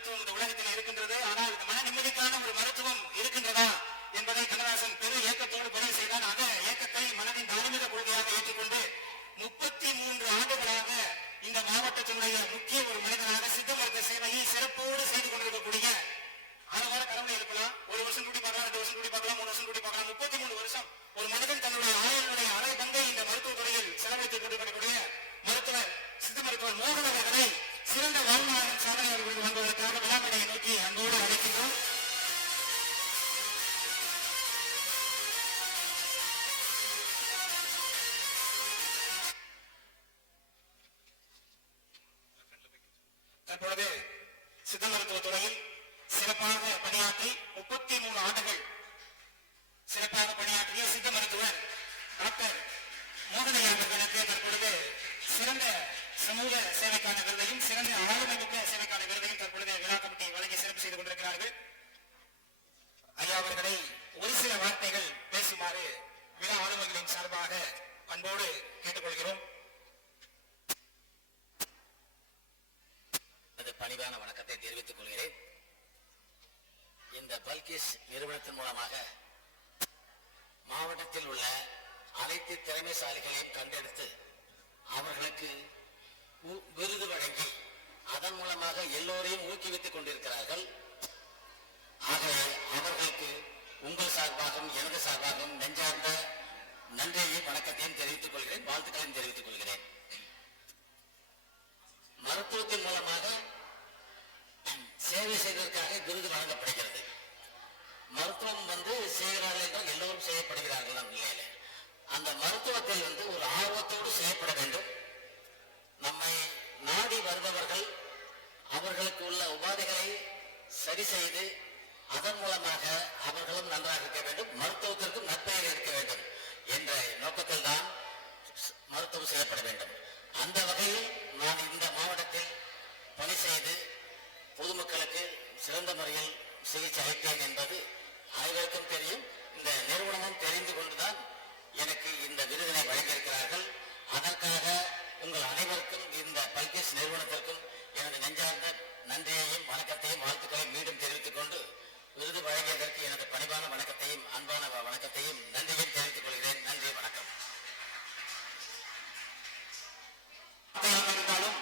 மருத்துவம் இந்த உலகத்தில் இருக்கின்றது. ஆனால் மன நிம்மதிக்கான ஒரு மருத்துவம் இருக்கின்றதா என்பதை கண்ணதாசன் பெரு ஏக்கத்தோடு பதிவு செய்தான். அந்த ஏக்கத்தை மனதின் தார்மீக கொள்கையாக ஏற்றுக்கொண்டு 33 ஆண்டுகளாக இந்த மாவட்டத்தினுடைய முக்கிய ஒரு மனிதனாக சித்த மருத்துவ சேவையை சிறப்போடு செய்து கொண்டிருக்கக்கூடிய அளவான கடமை இருக்கலாம். ஒரு வருஷம் கூடி பார்க்கலாம், 2 வருஷம் கூடி பார்க்கலாம், 3 வருஷம் கூடி பார்க்கலாம். 33 வருஷம் ஒரு மனிதன் தன்னுடைய ஆயுளுடைய அரை பங்கை இந்த மருத்துவ துறையில் செலவழித்துக் கொண்டிருக்கக்கூடிய மருத்துவர் சித்த மருத்துவர் மோகன் அவர்களை சிறந்த வாழ்நாள் சாதனையாளர்களுக்கு வந்ததற்காக விழாமடையை நோக்கி அன்போடு அழைக்கின்றோம். தற்பொழுது சித்த மருத்துவ துறையில் சிறப்பாக பணியாற்றி 33 ஆண்டுகள் சிறப்பாக பணியாற்றிய சித்த மருத்துவர் டாக்டர் மோகனையா அவர்களுக்கு தற்பொழுது சிறந்த சமூக சேவைக்கான விருதையும் சிறந்த ஆளுமைமிக்க சேவைக்கான விருதையும் தற்பொழுது விழா கமிட்டி வழங்கி சிறப்பு செய்து கொண்டிருக்கிறார்கள். ஐயா அவர்களை ஒரு சில வார்த்தைகள் பேசுமாறு விழா ஆளுமைகளின் சார்பாக அன்போடு கேட்டுக்கொள்கிறோம். பணிவான வணக்கத்தை தெரிவித்துக் கொள்கிறேன். இந்த பல்கிஸ் நிறுவனத்தின் மூலமாக மாவட்டத்தில் உள்ள அனைத்து திறமைசாலிகளையும் கண்டெடுத்து அவர்களுக்கு விருது வழங்கி அதன் மூலமாக எல்லோரையும் ஊக்குவித்துக் கொண்டிருக்கிறார்கள். ஆகவே அவர்களுக்கு உங்கள் சார்பாகவும் எனது சார்பாகவும் நெஞ்சார்ந்த நன்றியையும் வணக்கத்தையும் தெரிவித்துக் கொள்கிறேன், வாழ்த்துக்களையும் தெரிவித்துக் கொள்கிறேன். மருத்துவத்தின் மூலமாக சேவை செய்வதற்காக விருது வழங்கப்படுகிறது. மருத்துவம் செய்கிறார்கள் என்றால் எல்லோரும் செய்யப்படுகிறார்கள் நிலையில அந்த மருத்துவத்தில் ஒரு ஆர்வத்தோடு செய்யப்பட வேண்டும். நம்மை நாடி வருபவர்கள் அவர்களுக்கு உள்ள உபாதைகளை சரி செய்து அதன் மூலமாக அவர்களும் நன்றாக இருக்க வேண்டும், மருத்துவத்திற்கும் நற்பெயர் இருக்க வேண்டும் என்ற நோக்கத்தில் தான் மருத்துவம் செய்யப்பட வேண்டும். அந்த வகையில் நான் இந்த மாவட்டத்தில் பணி செய்து பொதுமக்களுக்கு சிறந்த முறையில் சிகிச்சை அளித்தேன் என்பது அனைவருக்கும் தெரியும். இந்த நிறுவனமும் தெரிந்து கொண்டுதான் எனக்கு இந்த விருதினை வழங்கியிருக்கிறார்கள். அதற்காக உங்கள் அனைவருக்கும் இந்த பல்கிஸ் நிறுவனத்திற்கும் எனது நெஞ்சார்ந்த நன்றியையும் வணக்கத்தையும் வாழ்த்துக்களையும் மீண்டும் தெரிவித்துக் கொண்டு விருது வழங்கியதற்கு எனது பணிவான வணக்கத்தையும் அன்பான வணக்கத்தையும் நன்றியையும் தெரிவித்துக் கொள்கிறேன். நன்றி, வணக்கம். இருந்தாலும்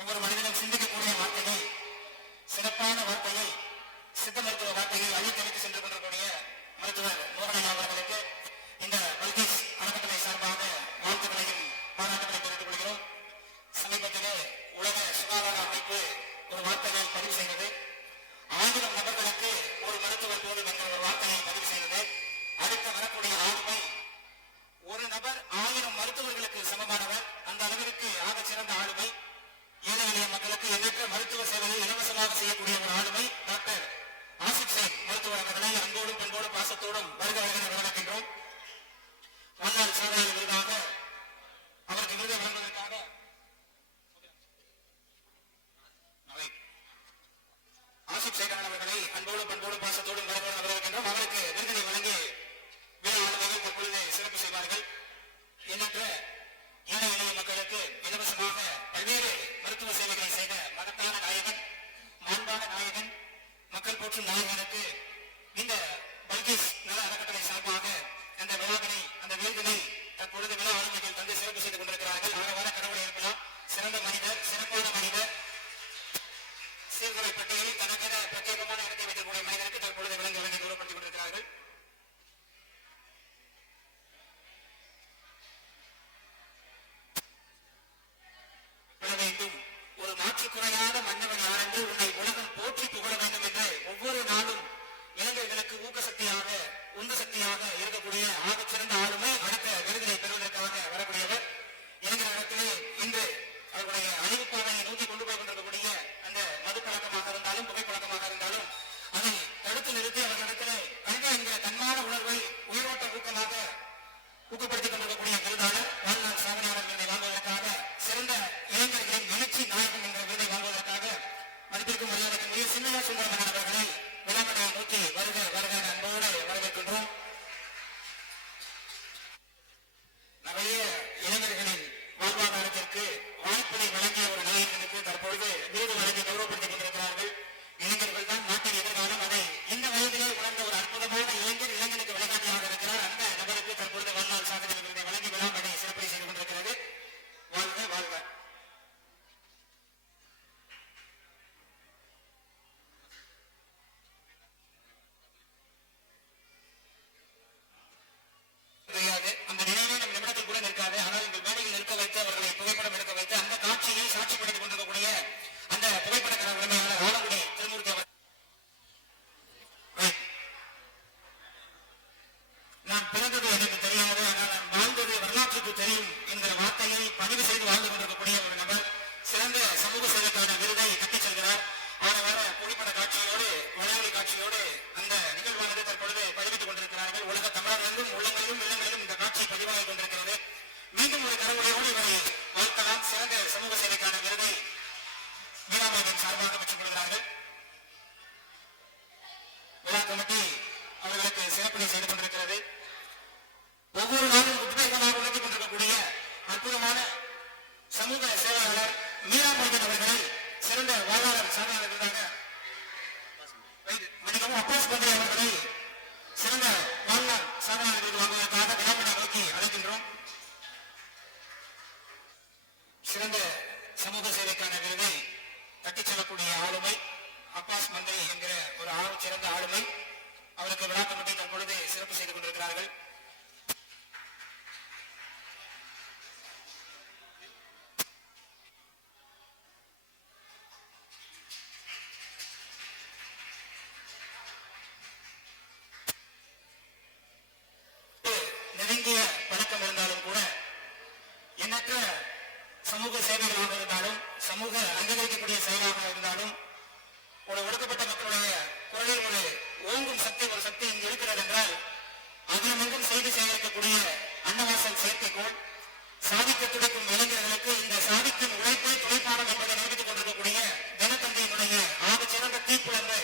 ஒவ்வொரு மனிதனும் சிந்திக்கக்கூடிய வார்த்தையை, சிறப்பான வார்த்தையை, சித்த மருத்துவ வார்த்தையை அழித்தளித்து சென்று கொண்டிருக்கூடிய மருத்துவர் மோகனையா அவர்களுக்கு இந்த பல்கிஸ் அறக்கட்டளை சார்பாக வாழ்த்துக்களையும் பாராட்டுகளையும் தெரிவித்துக் கொள்கிறோம். சமீபத்திலே உலக சுகாதார அமைப்பு ஒரு வார்த்தையை பதிவு செய்தது. 1000 நபர்களுக்கு ஒரு மருத்துவர் போதும் என்ற ஒரு வார்த்தையை பதிவு செய்தது. அடுத்த வரக்கூடிய ஆளுமை ஒரு நபர் 1000 மருத்துவர்களுக்கு சமமானவர். அந்த அளவிற்கு ஆக சிறந்த ஆளுமை. ஏழை எளிய மக்களுக்கு எண்ணற்ற மருத்துவ சேவையை இலவசமாக செய்யக்கூடிய ஒரு ஆளுமை டாக்டர் ஆசிப் சேக் மருத்துவர் அவர்களை அன்போடும் பண்போடும் பாசத்தோடும் வருக வருகிற வரவேற்கின்றோம். வாழ்நாள் சாதனையாளர் விருதாக அவருக்கு விருதை வழங்குவதற்காக ஆசிப் சேகரன் அவர்களை அன்போடும் பண்போடும் பாசத்தோடும் வருக வரவேற்கின்றோம். அவருக்கு விருதினை வழங்கி விழா ஆளுமைகள் தற்பொழுது சிறப்பு செய்வார்கள். எண்ணற்ற ஏழை எளிய மக்களுக்கு இலவசமாக சமூக சேவைக்கான விருதை தட்டிச் செல்லக்கூடிய ஆளுமை அப்பாஸ் மந்திரி என்கிற ஒரு சிறந்த ஆளுமை. அவருக்கு விழா கமிட்டி தற்பொழுது சிறப்பு செய்து கொண்டிருக்கிறார்கள். நெருங்கிய பழக்கம் இருந்தாலும் கூட எண்ணற்ற சமூக சேவைகளாக இருந்தாலும் சமூக அங்கீகரிக்கக்கூடிய செயலாக இருந்தாலும் ஒரு ஒடுக்கப்பட்ட மக்களுடைய குரலில் ஒரு ஓங்கும் சக்தி ஒரு சக்தி இங்கு இருக்கிறது என்றால் அதிலும் செய்து சேகரிக்கக்கூடிய அன்னவாசல் செயற்கைக்கோள் சாதிக்க துடைக்கும் இளைஞர்களுக்கு இந்த சாதிக்கும் உழைப்பை துணைப்பாடம் என்பதை நிரூபித்துக் கொண்டிருக்கக்கூடிய தினத்தந்தியினுடைய சிறந்த தீப்புணர்வு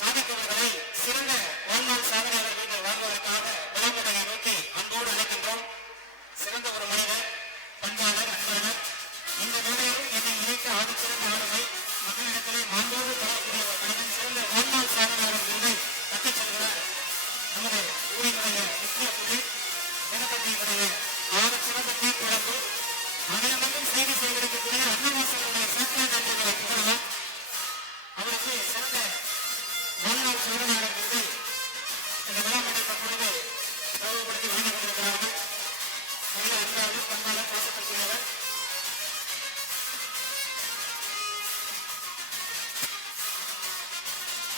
சாதிப்பவர்களை சிறந்த வாழ்நாள் சாதனையாளர்கள் வாழ்வதற்காக விளம்பரையை நோக்கி அன்போடு அழைக்கின்றோம். சிறந்த ஒரு மனிதர், பண்பாளர், அன்பாளர். இந்த வேளையில் என்னை இணைத்த சிறந்த ஆளுமை மக்களிடத்திலே மாண்போடு தரக்கூடிய ஒரு மனிதன் சிறந்த வாழ்நாள் சாதனையாளர் விருதை தட்டிச் செல்கிறார். நமது ஊரினுடைய முக்கிய புள்ளி தினத்தந்தியினுடைய சிறந்த தீர்ப்புணர்வு அனைவரும் செய்தி சேகரிக்கக்கூடிய அன்னவாசனுடைய சாத்தியங்களை புகழலாம். அவருக்கு சிறந்த வாழ்நாள் சாதனையாளர் விருதை இந்த விழாமண்டை தற்பொழுது கௌரவப்படுத்தி வழங்கிக் கொண்டிருக்கிறார்கள். நல்ல அன்பாளர், பண்பாளர், பாசத்திற்குரியவர்.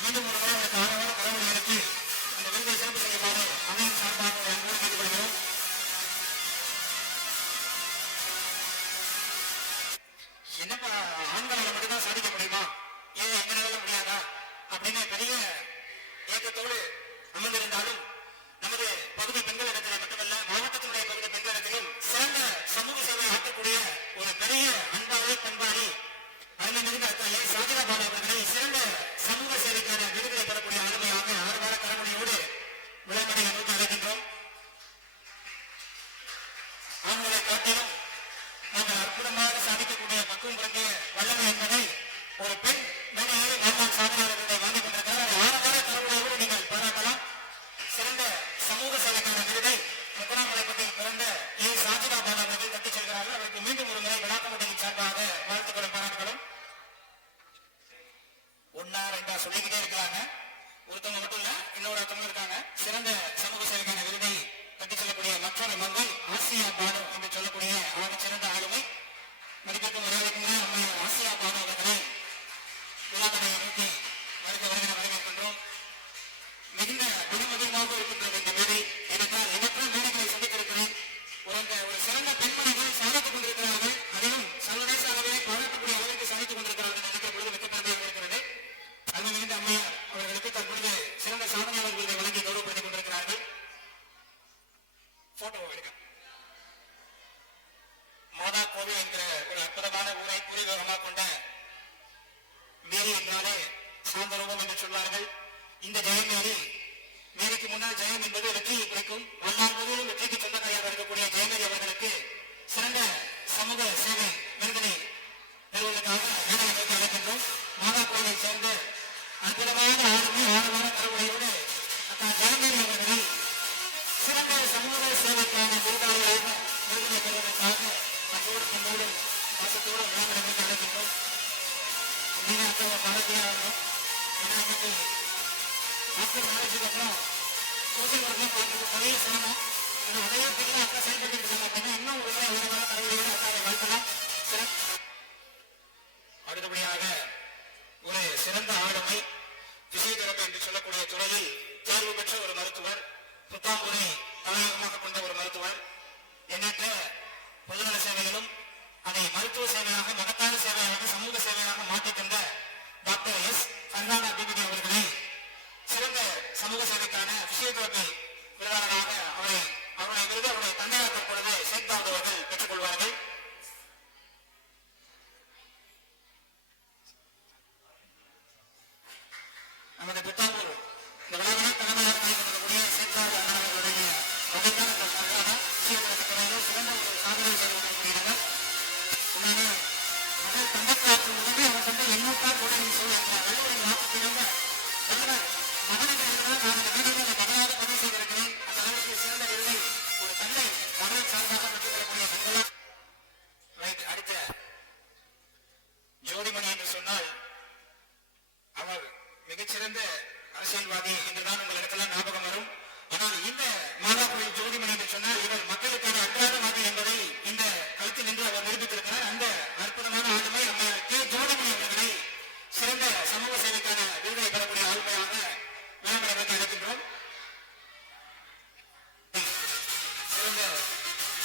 மீண்டும் ஒரு முறை எனக்கு ஆதரவான கடவுளை அனுப்பி அந்த விருதை சிறப்பு செய்யுமாறு அமையும் சார்பாக அன்போடு கேட்டுக்கொள்கிறோம். என்னப்பா ஆண்களால் மட்டும்தான் சாதிக்க முடியுமா, ஏன் எங்களால முடியாதா அப்படின்னு பெரிய இயக்கத்தோடு அமர்ந்திருந்தாலும் நமது பகுதி பெண்களிடத்தில் மட்டுமல்ல மாவட்டத்தினுடைய பகுதி பெண்களிடத்திலும் சிறந்த சமூக சேவை ஆற்றக்கூடிய ஒரு பெரிய அன்பாளி பண்பாளி அதிலிருந்து சாஜிதா பாலு அவர்களை சிறந்த சமூக சேவைக்கான விருதுகளை பெறக்கூடிய ஆளுமையாக ஆறுவார கரமணியோடு விளம்பரை நோக்கி அழைக்கின்றோம். ஆண்களை காட்டிலும் நாங்கள் அற்புதமாக சாதிக்கக்கூடிய பக்குவம் பொருந்திய வல்லமை என்பதை ஒரு பெண் மேடையோடு வாழ்நாள் சாதனையாளர்களை வாங்கிக் கொண்டிருக்கிறார். ஆறாவது கருணையோடு நீங்கள் பாராட்டலாம். சிறந்த சமூக சேவைக்கான விருதை முத்தராமலைப்பட்டியில் பிறந்த சாஜிதா பாலு அவர்கள் தட்டிச் செல்கிறார்கள். அவருக்கு மீண்டும் ஒரு முறை விழா கமிட்டியின் சார்பாக வாழ்த்துக்களும் பாராட்டுகளும். ஒன்னா ரெண்டா சொல்லிக்கிட்டே இருக்கிறாங்க. ஒருத்தவங்க மட்டும் இல்ல, இன்னொரு ஒருத்தவங்க இருக்காங்க. சிறந்த சமூக சேவைக்கான விருதை தட்டிச் செல்லக்கூடிய மற்றொரு மங்கை ஆசியா பாலு என்று சொல்லக்கூடிய சிறந்த ஆளுமை மதிப்பிற்கும் மரியாதைக்குரிய அம்மையார் ஆசியா பாலு அவர்களை விழாக்கடையை நோக்கி வரவேற்கின்றோம். மிகுந்த குணமதிமாக இருக்கின்றது இந்த மேடை. ஏனென்றால் எண்ணற்ற மேடைகளை சந்தித்திருக்கிறேன். ஒரு சிறந்த பெண்மணிகள் சாதித்துக் கொண்டிருக்கிறார்கள். அதிலும் சர்வதேச அளவிலே பாராட்டக்கூடிய அளவிற்கு சாதித்துக் கொண்டிருக்கிறார்கள் நினைக்கிற பொழுது வெற்றிப்பெறதாக இருக்கிறது. அது மிகுந்த அம்மையார் அவர்களுக்கு தற்பொழுது சிறந்த சாதனையாளர் விருதை வழங்கி கௌரவப்படுத்திக் கொண்டிருக்கிறார்கள். போட்டோ எடுக்க மாதா கோவில் என்கிற ஒரு அற்புதமான ஊரை பூர்வீகமாக கொண்ட மேரி என்றாலே சாந்த ரூபம் என்று சொல்வார்கள். இந்த ஜெயமேரி, மேரிக்கு முன்னால் ஜெயம் என்பது வெற்றியை குறிக்கும். வாழ்நாள் முழுவதும் வெற்றிக்கு சொந்தக்காரியாக இருக்கக்கூடிய ஜெயமேரி அவர்களுக்கு சிறந்த சமூக சேவை விருதினை பெறுவதற்காக மேடையை நோக்கி அழைக்கின்றோம். மாதா கோவிலை சேர்ந்த அற்புதமான ஆளுமை ஆழமான கருவுடையோடு ஜெயமேரி அவர்களை சிறந்த சமூக சேவைக்கான விருதாளியாக விருதினை பெறுவதற்காக அத்தோடு கொண்டோடு பாசத்தோடு விழாக்களை நோக்கி அழைக்கின்றோம். பாரதியாரும் ஆஃப்டர் மேரேஜுக்கு அப்புறம் சோசியல் ஒர்க்லாம் பார்க்கறது பெரிய சிரமம். அதையே பெரிய அக்கா செயல்பட்டு இருக்காங்க அப்படின்னா இன்னும் ஒரு முறை ஒரு நாள் தலைவலியோடு அக்காவை வாழ்த்தலாம். அடுத்தபடியாக ஒரு சிறந்த ஆளுமை பிசியோதெரபி என்று சொல்லக்கூடிய துறையில் தேர்வு பெற்ற ஒரு மருத்துவர், புத்தாம்பூரை தலைமையாக கொண்ட ஒரு மருத்துவர், எண்ணற்ற பொதுநல சேவைகளும் அதை மருத்துவ சேவையாக மகத்தான சேவையாக சமூக சேவையாக மாற்றித் தந்த டாக்டர் எஸ் ஃபர்ஹானா பிபிடி அவர்களை சிறந்த சமூக சேவைக்கான பிசியோதெரபி விருதாளராக அவருடைய விருது அவருடைய தந்தையார் தற்பொழுது சேர்த்தாண்டு அவர்கள் பெற்றுக் கொள்வார்கள். அரசியல்வாதி என்றுதான் உங்களிடத்துல ஞாபகம் வரும். ஆனால் இந்த மாதாக்குடி ஜோதிமணி என்று சொன்னால் இவர் மக்களுக்கான அன்றாடவாதி என்பதை இந்த களத்தில் நின்று அவர் நிரூபித்திருக்கிறார். அந்த அற்புதமான ஆளுமை நம்ம கே ஜோதிமணி அவர்களை சிறந்த சமூக சேவைக்கான விருதை பெறக்கூடிய ஆளுமையாக விளம்பரம் அழைக்கின்றோம். சிறந்த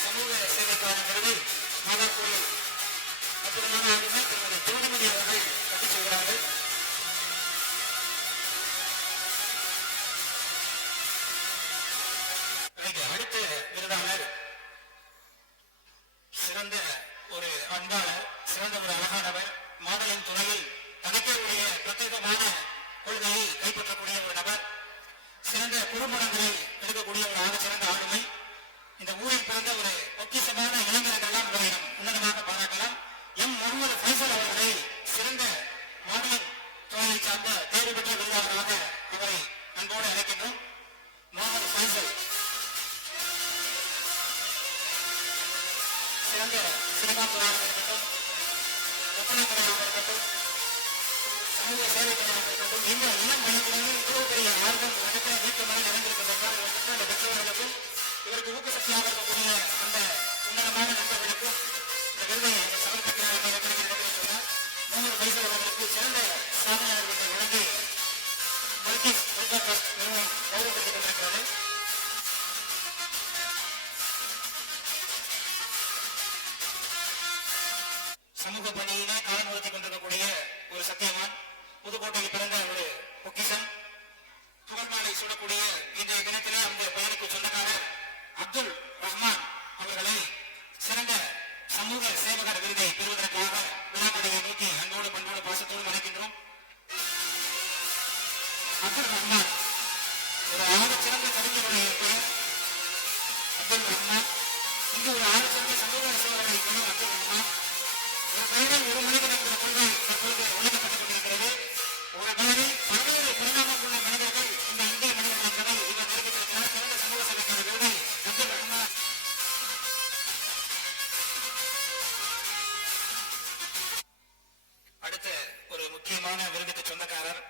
சமூக சேவைக்கான விருதை மாதாக்குடி அற்புதமான ஆளுமை திருமதி ஜோதிமணி அவர்கள் கட்டிச் செல்கிறார்கள். அடுத்த விருதாளர் சிறந்த ஒரு அன்பாளர், சிறந்த ஒரு அழகானவர், மாடலின் துறையில் தனக்கே உடைய பிரத்யேகமான கொள்கையை கைப்பற்றக்கூடிய ஒரு நபர், சிறந்த குறும்படங்களை எடுக்கக்கூடிய ஒரு சிறந்த ஆளுமை, இந்த ஊரில் பிறந்த ஒரு பொக்கிஷமான இளைஞர்களெல்லாம் இவரை உன்னதமாக பாராட்டலாம். எம் முகமது ஃபைசல் அவர்களை சிறந்த மாடலின் துறையை சார்ந்த தேர்வு பெற்ற விருதாளராக அவரை அன்போடு அழைக்கின்றோம். முகமது ஃபைசல் சிறந்த சினிமா துறையாக இருக்கட்டும், ஒப்பனை துறையாக இருக்கட்டும், சமூக சேவை துறையாக இருக்கட்டும், இந்த இளம் வயதிலேயே இவ்வளவு பெரிய ஆர்வம் நடக்க நீக்கமாக நடந்திருக்கின்றனர். அந்த பெற்றோர்களுக்கும் இவருக்கு ஊக்கசக்தியாக இருக்கக்கூடிய அந்த உன்னதமான நண்பர்களுக்கும் இந்த விருதை சமர்ப்பிக்கிறார் என்ற இடத்தில் சொன்னார். முகமது ஃபைசல் அவர்களுக்கு சிறந்த சாதனையாளர்களை வழங்கி மல்டிஸ் நிறுவனம் கௌரவப்படுத்திக் கொண்டிருக்கிறது. சமூக பணியிலே காலம் ஒதுக்கிக் கொண்டிருக்கக்கூடிய ஒரு சத்தியவான், புதுக்கோட்டையில் பிறந்த ஒரு பொக்கிஷம், புகழ்மாலை சூடக்கூடிய இன்றைய தினத்திலே அந்த பெயருக்கு சொந்தக்காரர் அப்துல் ரஹ்மான் அவர்களை சிறந்த சமூக சேவகர் விருதை பெறுவதற்காக விழாக்கடையை நோக்கி அன்போடு பண்போடு பாசத்தோடு அழைக்கின்றோம். அப்துல் ரஹ்மான் ஒரு சிறந்த கவிஞருடைய பெயர் அப்துல் ரஹ்மான். இங்கு ஒரு சிறந்த சமூக சேவகரை பெயர் அப்துல் ரஹ்மான். ஒரு பெயரில் ஒரு மனிதன் என்கிற கொள்கை தற்போது உலகப்பட்டுக் கொண்டிருக்கிறது. ஒரு பெயரில் பல்வேறு பரிணாமம் உள்ள மனிதர்கள் இந்த இந்திய மனிதர்கள் என்பதை இவர் நிரூபித்திருக்கிறார். சிறந்த சமூக சேவைக்கான விருதை அப்துல் ரஹ்மான். அடுத்த ஒரு முக்கியமான விருதுக்கு சொந்தக்காரர்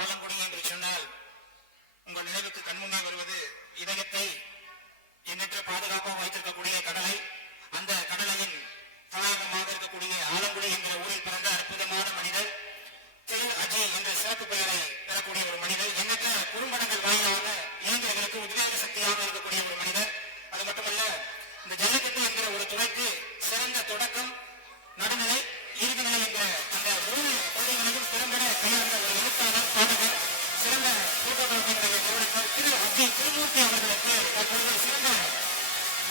ஆலங்குடி என்று சொன்னால் உங்கள் நினைவுக்கு கண்முன்னே வருவது இதயத்தை எண்ணற்ற பாதுகாப்பாக வைத்திருக்கக்கூடிய கடலை. அந்த கடலையின் தாயகமாக இருக்கக்கூடிய ஆலங்குடி என்ற ஊரில் பிறந்த அற்புதமான மனிதர் திரு அஜய் என்ற சிறப்பு பெயரை பெறக்கூடிய ஒரு மனிதர். எண்ணற்ற குறும்படங்கள் வாயிலாக இளைஞர்களுக்கு உத்வேக சக்தியாக இருக்கக்கூடிய ஒரு மனிதர். அது மட்டுமல்ல, இந்த ஜல்லிக்கட்டு என்கிற ஒரு துறைக்கு சிறந்த தொடக்கம், நடுநிலை, இறுதிநிலை என்கிற அந்த மூணு கொள்கைகளையும் திறம்பட கையாண்ட ஒரு எழுத்தாளர், பாடகர், சிறந்த போட்டோகிராஃபியுடைய நிறுவனர் திரு அஜய் திருமூர்த்தி அவர்களுக்கு தற்பொழுது சிறந்த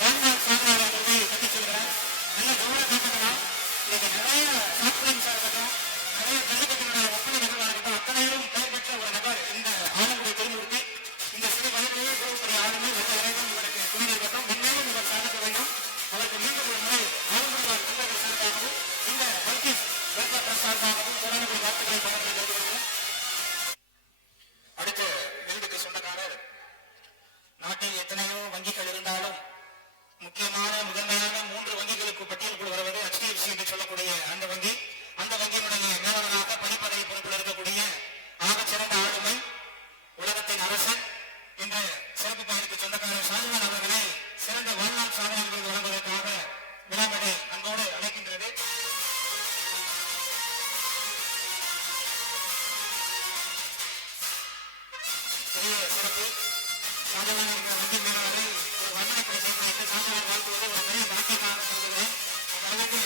வாழ்நாள் சாதனையாளர் விருதை கட்டிச் செல்கிறார். நல்ல கௌரவ காட்டலாம். இன்னைக்கு நிறைய சாப்பிடுங்க இருக்கட்டும், நிறைய ஜல்லிக்கட்டினுடைய ஒப்பனை நிகழ்வாக இருக்கட்டும், அத்தனையும் பெயர் பெற்ற ஒரு நபர் இந்த ஆலங்குடி திருமூர்த்தி. இந்த சிறு வயதிலேயே பெரிய ஆளுமை எந்த இறைவன் உங்களுக்கு துணை இருக்கட்டும். மென்மேலும் இவர் சாதிக்க வேண்டும். அவருக்கு மீண்டும் ஒரு முறை ஆலங்குடியார் நண்பர்கள் சார்பாகவும் இந்த மல்டிஸ் வெல்ஃபேர் ட்ரஸ்ட் சார்பாகவும் தொடர்ந்து வார்த்தைகளை பகிர்ந்து கொள்கிறோம். அடுத்த விருதுக்கு சொந்தக்காரர், நாட்டில் எத்தனையோ வங்கிகள் இருந்தாலும் முக்கியமான முதன்மையான 3 வங்கிகளுக்கு பட்டியலுக்குள் வருவது HDFC என்று சொல்லக்கூடிய அந்த வங்கி. அந்த வங்கியினுடைய மேலாளராக பணிப்பதவி பொறுப்பில் இருக்கக்கூடிய ஆகச்சிறந்த ஆளுமை, உலகத்தின் அரசன் என்ற சிறப்பு பெயருக்கு சொந்தக்காரர் ஷாஜகான் அவர்களை சிறந்த வாழ்நாள் சாதனை விருது வழங்குவதற்காக விழாமடை அன்போடு அழைக்கின்றது. பெரிய சிறப்பு. ஷாஜகான் என்கிற வங்கி மேலாளரை ஒரு வன்முறைப்படை சேர்ந்த ஷாஜகான் வாழ்த்துவது ஒரு பெரிய பாக்கியமாக கருதுகிறேன். அதற்கு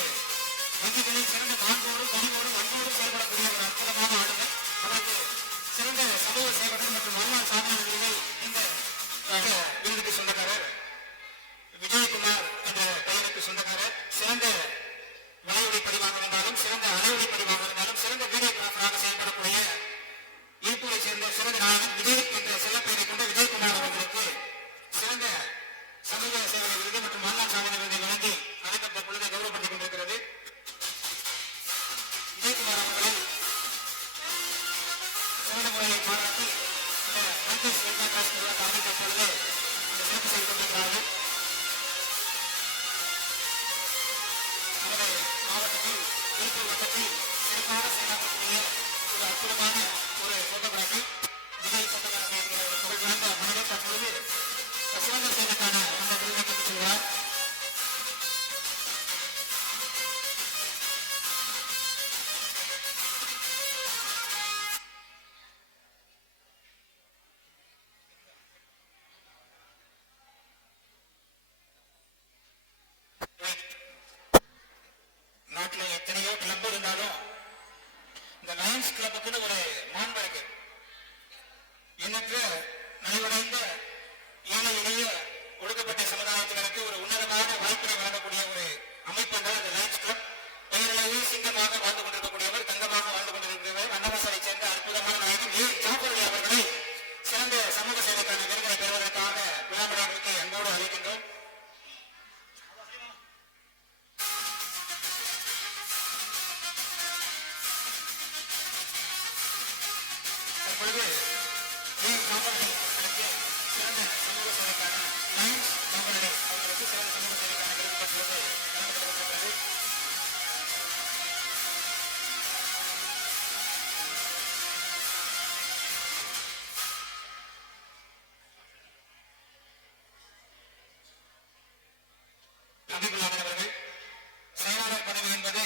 வங்கிகளில் சிறந்த மாண்போடும் பணிவோடும் அன்போடும் செயல்படக்கூடிய ஒரு அற்புதமான ஆளுமை. அவருக்கு சிறந்த சமூக சேவகர் மற்றும் வாழ்நாள் சாதனை விருதை இந்த விருதுக்கு சொந்தக்காரர் விஜயகுமார் என்ற பெயருக்கு சொந்தக்காரர். சிறந்த வலையொலி பதிவாக இருந்தாலும், சிறந்த அலையொலி பதிவாக இருந்தாலும், சிறந்த வீடியோகிராஃபராக செயல்படக்கூடிய ஈப்பூரை சேர்ந்த சிறந்த நாயகன் விஜய் என்ற சில பெயரை கொண்ட விஜயகுமார் அவர்களுக்கு சிறந்த சமூக சேவை விருது மற்றும் வாழ்நாள் சாதனை விருதை வழங்கி அழைக்கப்பட்ட பொழுதை கௌரவப்படுத்திக் கொண்டிருக்கிறது. விஜயகுமார் அவர்களை சிறந்த முறையை பாராட்டி இந்த மல்டிஸ் வெல்ஃபேர் ட்ரஸ்ட் அறிவித்த பொழுது இந்த சிறப்பு செய்து கொண்டிருக்கிறார்கள். நமது மாவட்டத்தில் திருப்பூர் வட்டத்தில் சிறப்பாக செயலாற்றக்கூடிய ஒரு அற்புதமான ஒரு போட்டோகிராஃபி விஜய் தங்கமாக வாழ்ந்து கொண்டிருக்கக்கூடியவர், தங்கமாக வாழ்ந்து கொண்டிருக்கிறவர் அன்னவாசலை சேர்ந்த அற்புதமான நாயகன் ஏ. ஜாஃபர் அலி அவர்களை சிறந்த சமூக சேவைக்கான விருதை பெறுவதற்காக விழாமடைக்கு அன்போடு அழைக்கின்றோம். தற்பொழுது ஏ. ஜாஃபர் அலி அவர்களுக்கு சிறந்த சமூக சேவைக்கான ஜாஃபர் அலி அவர்களுக்கு சிறந்த சமூக சேவைக்கான விருது தற்பொழுது வழங்கப்பட்டிருக்கிறது. அவர்கள் செயலாளர் பதவி என்பது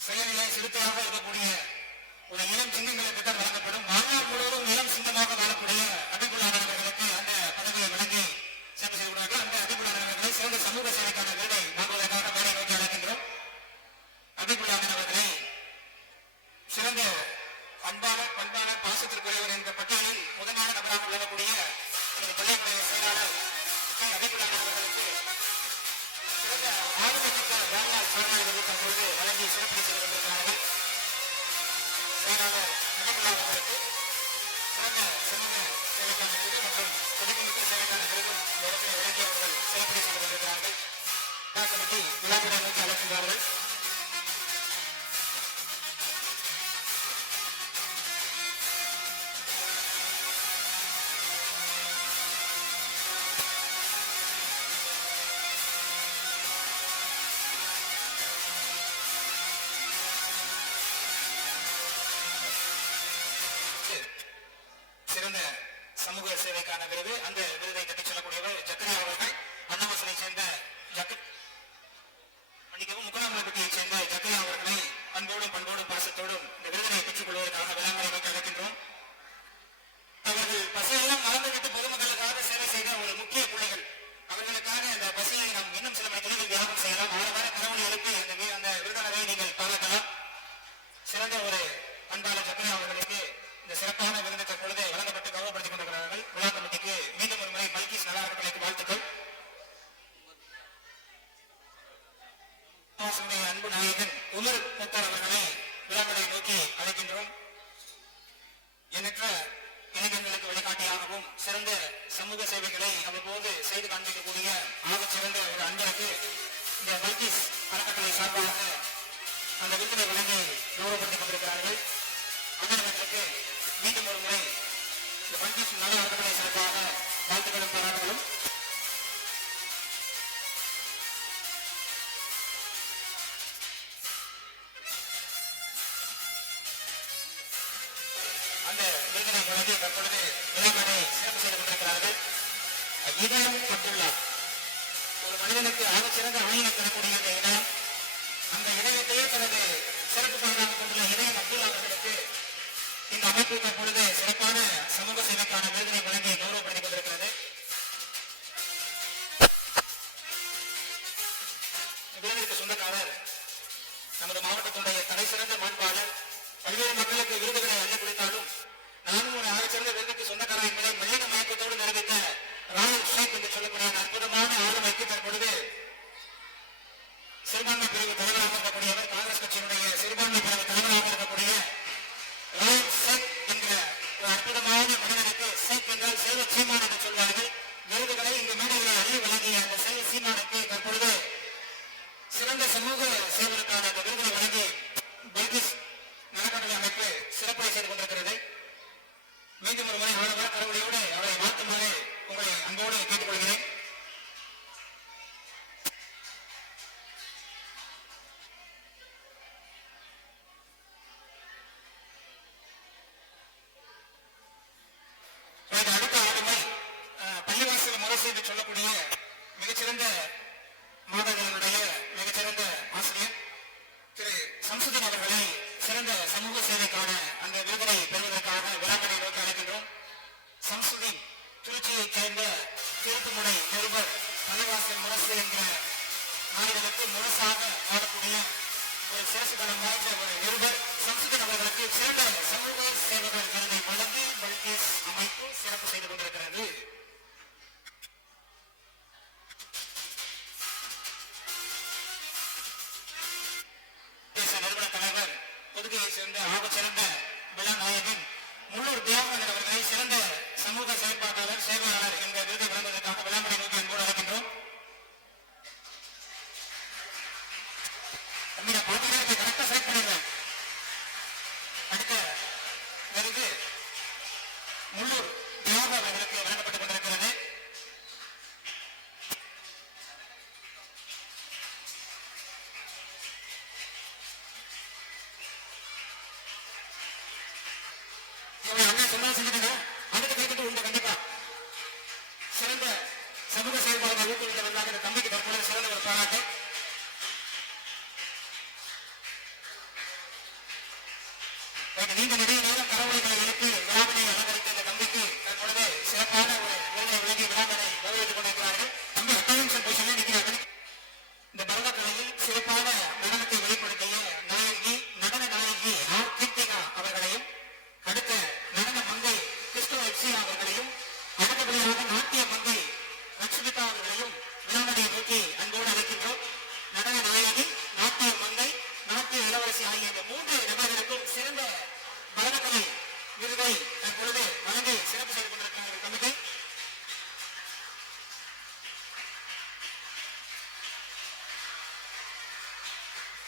செயலிலே சிறுத்தையாக இருக்கக்கூடிய ஒரு இளம் சிங்கங்களுக்கு தான் வழங்கப்படும். வாழ்நாள் முழுவதும் இளம் சிங்கமாக வாழக்கூடிய அபிபுலானவர்களுக்கு அந்த பதவியை வழங்கி சேவை செய்கிறார்கள். அந்த அபிபுலானவர்களை சிறந்த சமூக சேவைக்கான விருதை வாங்குவதற்காக மேடை நோக்கி அழைக்கின்றோம். அபிபுலானவர்களை சிறந்த அன்பான பண்பான பாசத்திற்குரியவர் என்ற பட்டியலில் முதன்மையான நபராக விளங்கக்கூடிய பள்ளியுடைய செயலாளர் அபிபுலானவர்களுக்கு சிறந்த ஆளுமைமிக்க வாழ்நாள் சாதனைகளை தற்பொழுது வழங்கி சிறப்பு செய்து கொண்டிருக்கிறார்கள். செயலாளர் அபிபுலானவர்களுக்கு சிறந்த சமூக சேவைக்கான விருது மற்றும் ஒதுக்கீட்டு சேவைக்கான விருதும் இந்த இடத்தில் வழங்கி அவர்கள் சிறப்பு செய்து கொண்டிருக்கிறார்கள். கமிட்டி விழாவினை நோக்கி அழைக்கின்றார்கள். சிறந்த சமூக சேவைக்கான விருது, அந்த விருதை கட்டிச் செல்லக்கூடியவர் ஜக்கரியா அவர்கள் அன்னவாசலை சேர்ந்த முக்கராமலப்பட்டியைச் சேர்ந்த ஜக்கரியா அவர்களை அன்போடும் பண்போடும் பாசத்தோடும் இந்த விருதினை பெற்றுக் கொள்வதற்காக விளம்பரை நோக்கி அழைக்கின்றோம். அவர்கள் பசியெல்லாம் மறந்துவிட்டு பொதுமக்களுக்காக சேவை செய்த ஒரு முக்கிய புள்ளிகள். அவர்களுக்காக அந்த பசியை நாம் இன்னும் சில மணி துணிகள் தியாகம் செய்யலாம். ஆழமான கரவணி எழுப்பி அந்த விருதாளரை நீங்கள் பாராட்டலாம். சிறந்த ஒரு அன்பாளர் ஜக்கரியா அவர்களுக்கு இந்த சிறப்பான விருது தற்பொழுது வழங்கப்பட்டு கௌரவப்படுத்திக் கொண்டிருக்கிறார்கள். விழா கமிட்டிக்கு மீண்டும் ஒரு முறை மல்கிஸ் நல்லாரக்கலைக்கு வாழ்த்துக்கள். அன்பு நாயகன் உமர் முக்தார் அவர்களை விழாக்களை நோக்கி அழைக்கின்றோம். எண்ணற்ற இளைஞர்களுக்கு வழிகாட்டியாகவும் சிறந்த சமூக சேவைகளை அவ்வப்போது செய்து காண்பிக்கக்கூடிய ஆகச்சிறந்த ஒரு அன்பருக்கு இந்த மல்கிஸ் அறக்கட்டளை சார்பாக அந்த விருதினை வழங்கி கௌரவப்படுத்திக் கொண்டிருக்கிறார்கள். அண்ணர்களுக்கு மீண்டும் ஒரு முறை இந்த மல்கிஸ் நல அறக்கட்டளை சார்பாக வாழ்த்துக்களும் பாராட்டுகளும். அந்த விருதினை வழங்கி தற்பொழுது விழாவினை சிறப்பு செய்து கொண்டிருக்கிறார்கள். இதயம் அப்துல்லா, ஒரு மனிதனுக்கு ஆகச்சிறந்த ஆணையை தரக்கூடிய இந்த இதயம், அந்த இதயத்தையே தனது சிறப்பு பாதுகாத்துக் கொண்டுள்ள இதயம் அப்துல்லா அவர்களுக்கு இந்த அமைப்பு தற்பொழுது சிறப்பான சமூக சேவைக்கான விருதினை வழங்கி கௌரவப்படுத்திக் கொண்டிருக்கிறது. விருதுக்கு சொந்தக்காரர் நமது மாவட்டத்துடைய தலை சிறந்த மாண்பாளர், பல்வேறு மக்களுக்கு விருதுகளை அள்ளி கொடுத்தாலும் நானும் ஒரு ஆகச்சிறந்த விருதுக்கு சொந்தக்காரர் என்பதை மெல்லின மயக்கத்தோடு நிறைவேற்ற ராயல் ஷேக் என்று சொல்லக்கூடிய அற்புதமான ஆளுமைக்கு தற்பொழுது சிறுபான்மை பிரிவு தலைவராக இருக்கக்கூடியவர், காங்கிரஸ் கட்சியினுடைய சிறுபான்மை பிரிவு தலைவராக இருக்கக்கூடிய ராயல் ஷேக் என்ற ஒரு அற்புதமான மனிதனுக்கு, ஷேக் என்றால் செல்வ சீமான் என்று சொல்வார்கள், விருதுகளை இந்த மேடைகளை அள்ளி வழங்கிய அந்த செல்வ சீமானுக்கு தற்பொழுது சிறந்த சமூக சேவைக்கான அந்த விருதினை வழங்கி பல்கிஸ் நலக்கட்டளை அமைப்பு சிறப்பை செய்து கொண்டிருக்கிறது. மீண்டும் ஒரு முறை ஆளுநர் கடவுளையோடு அவரை வாழ்த்துமாறு உங்களை அன்போடு கேட்டுக்கொள்கிறேன். அடுத்த ஆளுமை பள்ளிவாசல் முரசு என்று சொல்லக்கூடிய மிகச்சிறந்த மாணவர்களுடைய மிகச்சிறந்த ஆசிரியர் திரு சம்சுதீன் அவர்களை சிறந்த சமூக சேவைக்கான அந்த விருதினை பெறுவதற்காக விழாக்களை நோக்கி அழைக்கின்றோம். சம்சுதீன் திருச்சியைச் சேர்ந்த திருப்புமுனை நிருபர், பள்ளிவாசல் முரசு என்ற நாடுகளுக்கு முரசாக வாழக்கூடிய ஒரு சிறப்பு தரம் வாய்ந்த ஒரு நிருபர் சம்சுதீன் அவர்களுக்கு சிறந்த சமூக சேவைகள் விருதை வழங்கி பல்கிஸ் அமைப்பு சிறப்பு செய்து கொண்டிருக்கிறது. சேர்ந்த ஆகச்சிறந்த விழா நாயகன் முள்ளூர் தேவகன் அவர்களை சிறந்த சமூக செயற்பாட்டாளர் சேவையாளர் என்ற விருதை வழங்குவதற்காக விழாமணி நோக்கி என்போடு அழைக்கின்றோம். கரெக்டா செலக்ட் பண்ணிடுறேன். அடுத்த விருது முள்ளூர் தியாக அவர்களுக்கு வழங்கப்பட்டுக் கொண்டிருக்கிறது. அண்ணா சொன்னா செஞ்சுட்டு அடுத்த கைட்டு உண்டு. கண்டிப்பா சிறந்த சமூக செயல்பாடுகளை ஊக்குவிக்க வந்தாங்க. இந்த தம்பிக்கு தற்போது சிறந்த ஒரு பாராட்டு. நீண்ட நிறைய நேரம் கரவொலிகளை எழுப்பி விழாவினை அலங்கரித்த இந்த தம்பிக்கு தற்பொழுது சிறப்பான ஒரு விருதை வழங்கி விழாவினை கௌரவித்துக் கொண்டிருக்கிறார்கள். தம்பி அட்டென்ஷன் பொசிஷனில் நிற்கிறார்கள். இந்த பரதக்கலையில் சிறப்பான நடனத்தை வெளிப்படுத்திய நடன நாயகி ஆர் கீர்த்திகா அவர்களையும், அடுத்த நடன மங்கை கிறிஸ்துவ எப்சியா அவர்களையும், அடுத்தபடியாக நாட்டிய மங்கை லட்சுமிதா அவர்களையும் விழாவினை நோக்கி அன்போடு அழைக்கின்றோம். நடன நாயகி, நாட்டிய மங்கை, நாட்டிய இளவரசி ஆகிய இந்த 3 நபர்களுக்கும் சிறந்த பரதக்கலை விருதை தற்பொழுது வழங்கி சிறப்பு செய்து கொண்டிருக்கிறார்கள் கமிட்டி.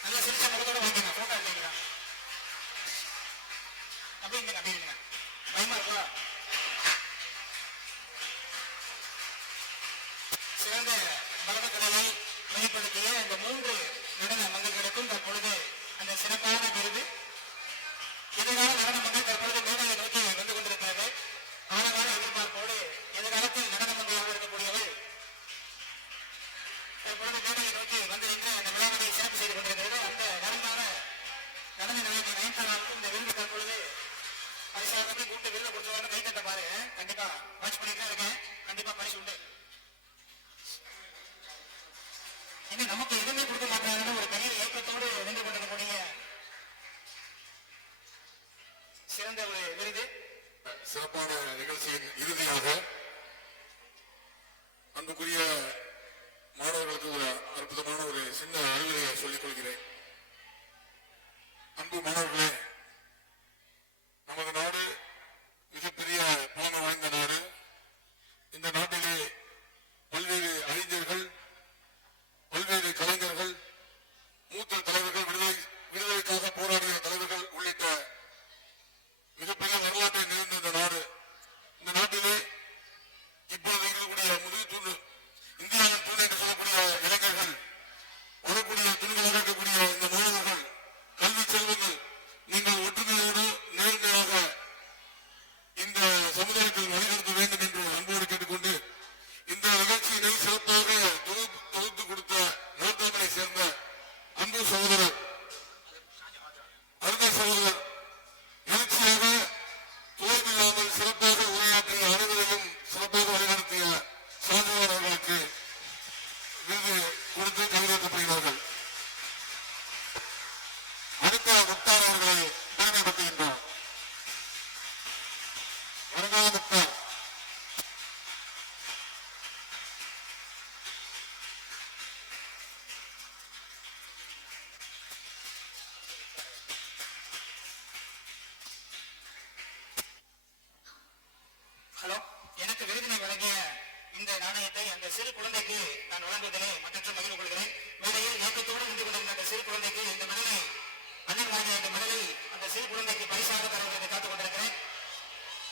நல்லா சிரிச்ச முகத்தோட வாங்கிங்க. போட்டோ இல்லைங்களா? அப்படிங்க பயமா இருக்கா? சிறந்த பரதக்கலையை வெளிப்படுத்திய இந்த 3 நடன மங்கள்களுக்கும் தற்பொழுது அந்த சிறப்பான விருது. எதிர்கால நடன மங்கை தற்பொழுது மேடையை நோக்கி வந்து கொண்டிருக்கிறது. ஆழகால எதிர்பார்ப்போடு எதிர்காலத்தில் நடன மங்கையாக இருக்கக்கூடியவள் தற்பொழுது மேடையை நோக்கி வந்து நின்று அந்த விழாவினை சிறப்பு செய்து கொண்டிருக்கிறது. அந்த வருங்கால நடன நாயகி நயன்தாராவுக்கும் இந்த விருது தற்பொழுது பரிசாக கூப்பிட்டு விருது கொடுத்துருவாங்க. கைத்தட்ட பாருங்க. கண்டிப்பா வாட்ச் பண்ணிட்டு தான் இருக்கேன். கண்டிப்பா பரிசு உண்டு. இன்னும் நமக்கு எதுவுமே கொடுக்க மாட்டாங்கன்னு ஒரு பெரிய ஏக்கத்தோடு நின்று கொண்டிருக்கக்கூடிய சிறந்த ஒரு விருது. சிறப்பான நிகழ்ச்சியின் இறுதியாக அன்புக்குரிய மாணவர்களுக்கு ஒரு அற்புதமான ஒரு சின்ன அறிவுரையை சொல்லிக் கொள்கிறேன். அன்பு மாணவர்களே, நமது நாடு மிகப்பெரிய பழமை வாய்ந்த நாடு. இந்த நாட்டிலே பல்வேறு அறிஞர்கள், பல்வேறு கலைஞர்கள், மூத்த தலைவர்கள், விடுதலைக்காக போராடிய தலைவர்கள் உள்ளிட்ட மிகப்பெரிய வரலாற்றை நிறைந்த இந்த நாடு. இந்த நாட்டிலே இப்போது இருக்கக்கூடிய முதல் தூண், இந்தியாவின் தூண் என்று சொல்லக்கூடிய இளைஞர்கள், வரக்கூடிய துணிகளாக இருக்கக்கூடிய இந்த மாணவர்கள், கல்வி செல்வங்கள், நீங்கள் ஒற்றுமையோடு நேர்மையாக இந்த சமுதாயத்தில் வழிநடத்த வேண்டும் என்று அன்போடு கேட்டுக்கொண்டு, இந்த நிகழ்ச்சியினை சிறப்பாக தொகுத்து கொடுத்த மருத்துவமனை சேர்ந்த அன்பு சகோதரர், அருமை சகோதரர், எழுச்சியாக தோல்வியில்லாமல் சிறப்பாக உரையாற்றிய அனைவரையும் சிறப்பாக வழிநடத்திய சாதனையாளர் அவர்களுக்கு விருது கொடுத்து கௌரவிக்கப்படுகிறார்கள். அடுத்த முக்தார் அவர்களை பெருமைப்படுத்துகின்றோம். வருங்கால முக்தார் ஹலோ. எனக்கு விருதினை வழங்கிய இந்த நாணயத்தை அந்த சிறு குழந்தைக்கு நான் வழங்குவதிலே மற்றற்ற மகிழ்வு கொள்கிறேன். மேடையில் ஏக்கத்தோடு நின்று கொண்டிருந்த அந்த சிறு குழந்தைக்கு இந்த மெடலை, அண்ணன் வாங்கிய அந்த மெடலை அந்த சிறு குழந்தைக்கு பரிசாக தருவதற்கு காத்துக் கொண்டிருக்கிறேன்.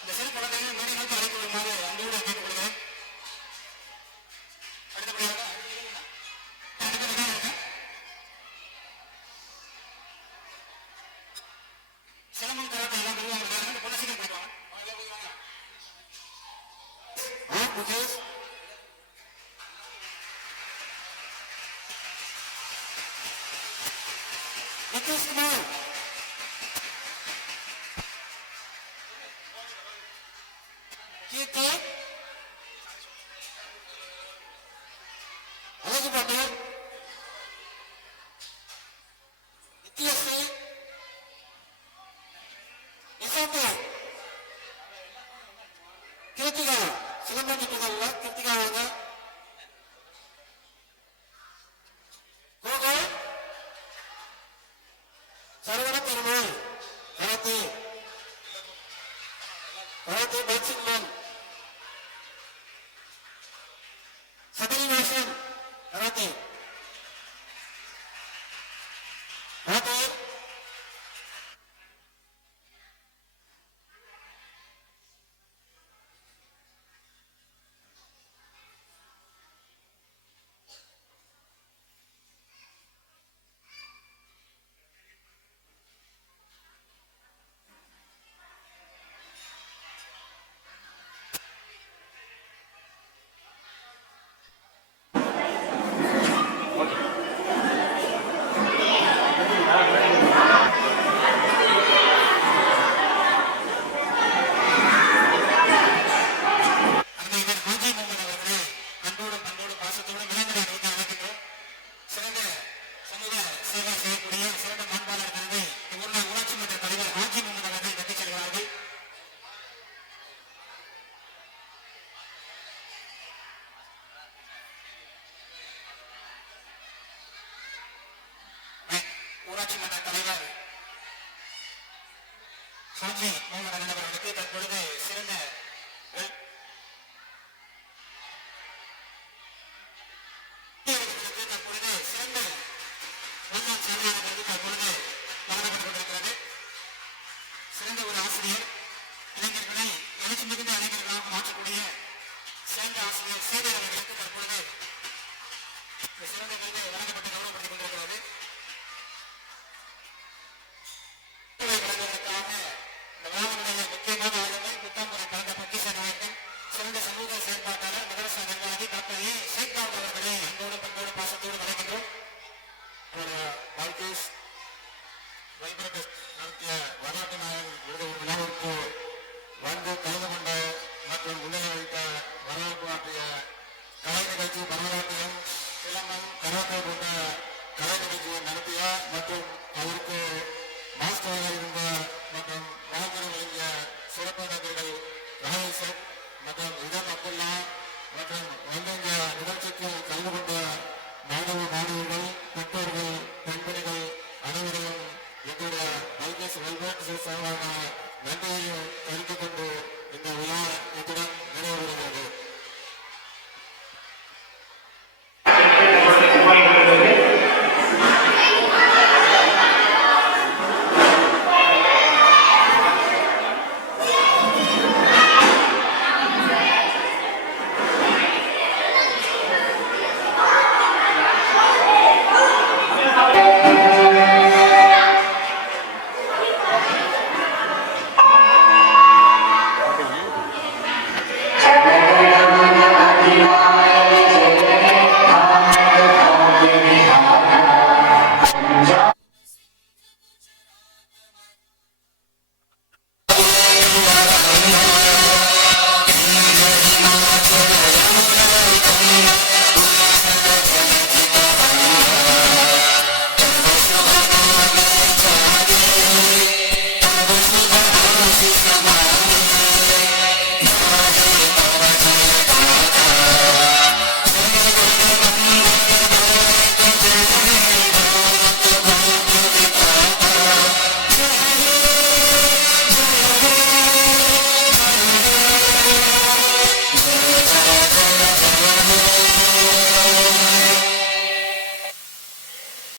அந்த சிறு குழந்தையை மேடை நோக்கி அழைத்து வருமாறு அன்போடு கேட்டுக்கொள்கிறேன். அடுத்தபடியாக சிலம்பம் கராட்டை எல்லாம் விருவாங்க. பொன்னசிங்க போயிடுவாங்க. அழகு பாட்டு, வித்தியாசி, இசாத்து, கீர்த்திகா, சிலம்பம் சுற்றுகள்ல கீர்த்திகாவாங்க, கோகோ, சரவண பெருமாள், ஹாஜி முகமது அலி அவர்களுக்கு தற்பொழுது சிறந்த தற்பொழுது சிறந்த வேளாண் சேவையாளர் வந்து தற்பொழுது வழங்கப்பட்டுக் கொண்டிருக்கிறது. சிறந்த ஒரு ஆசிரியர், இளைஞர்களை எழுச்சி மிகுந்த இளைஞர்களாக மாற்றக்கூடிய சிறந்த ஆசிரியர் சேவையாளர் அவர்களுக்கு தற்பொழுது இந்த சிறந்த விருது வழங்கப்பட்டு கௌரவப்படுத்திக் கொண்டிருக்கிறது. வழங்குவதற்காக இந்த விழாவினுடைய முக்கியமான ஆளுமை புத்தாம்புரை கலந்த பக்கீசன் அவர்கள், சிறந்த சமூக செயற்பாட்டாளர் மதரசா நிர்வாகி டாக்டர் ஏ ஷேக்தாவூத் அவர்களை அன்போடு பண்போடு பாசத்தோடு வழங்குகின்றோம். வாழ்க்கை வைபரக நடத்திய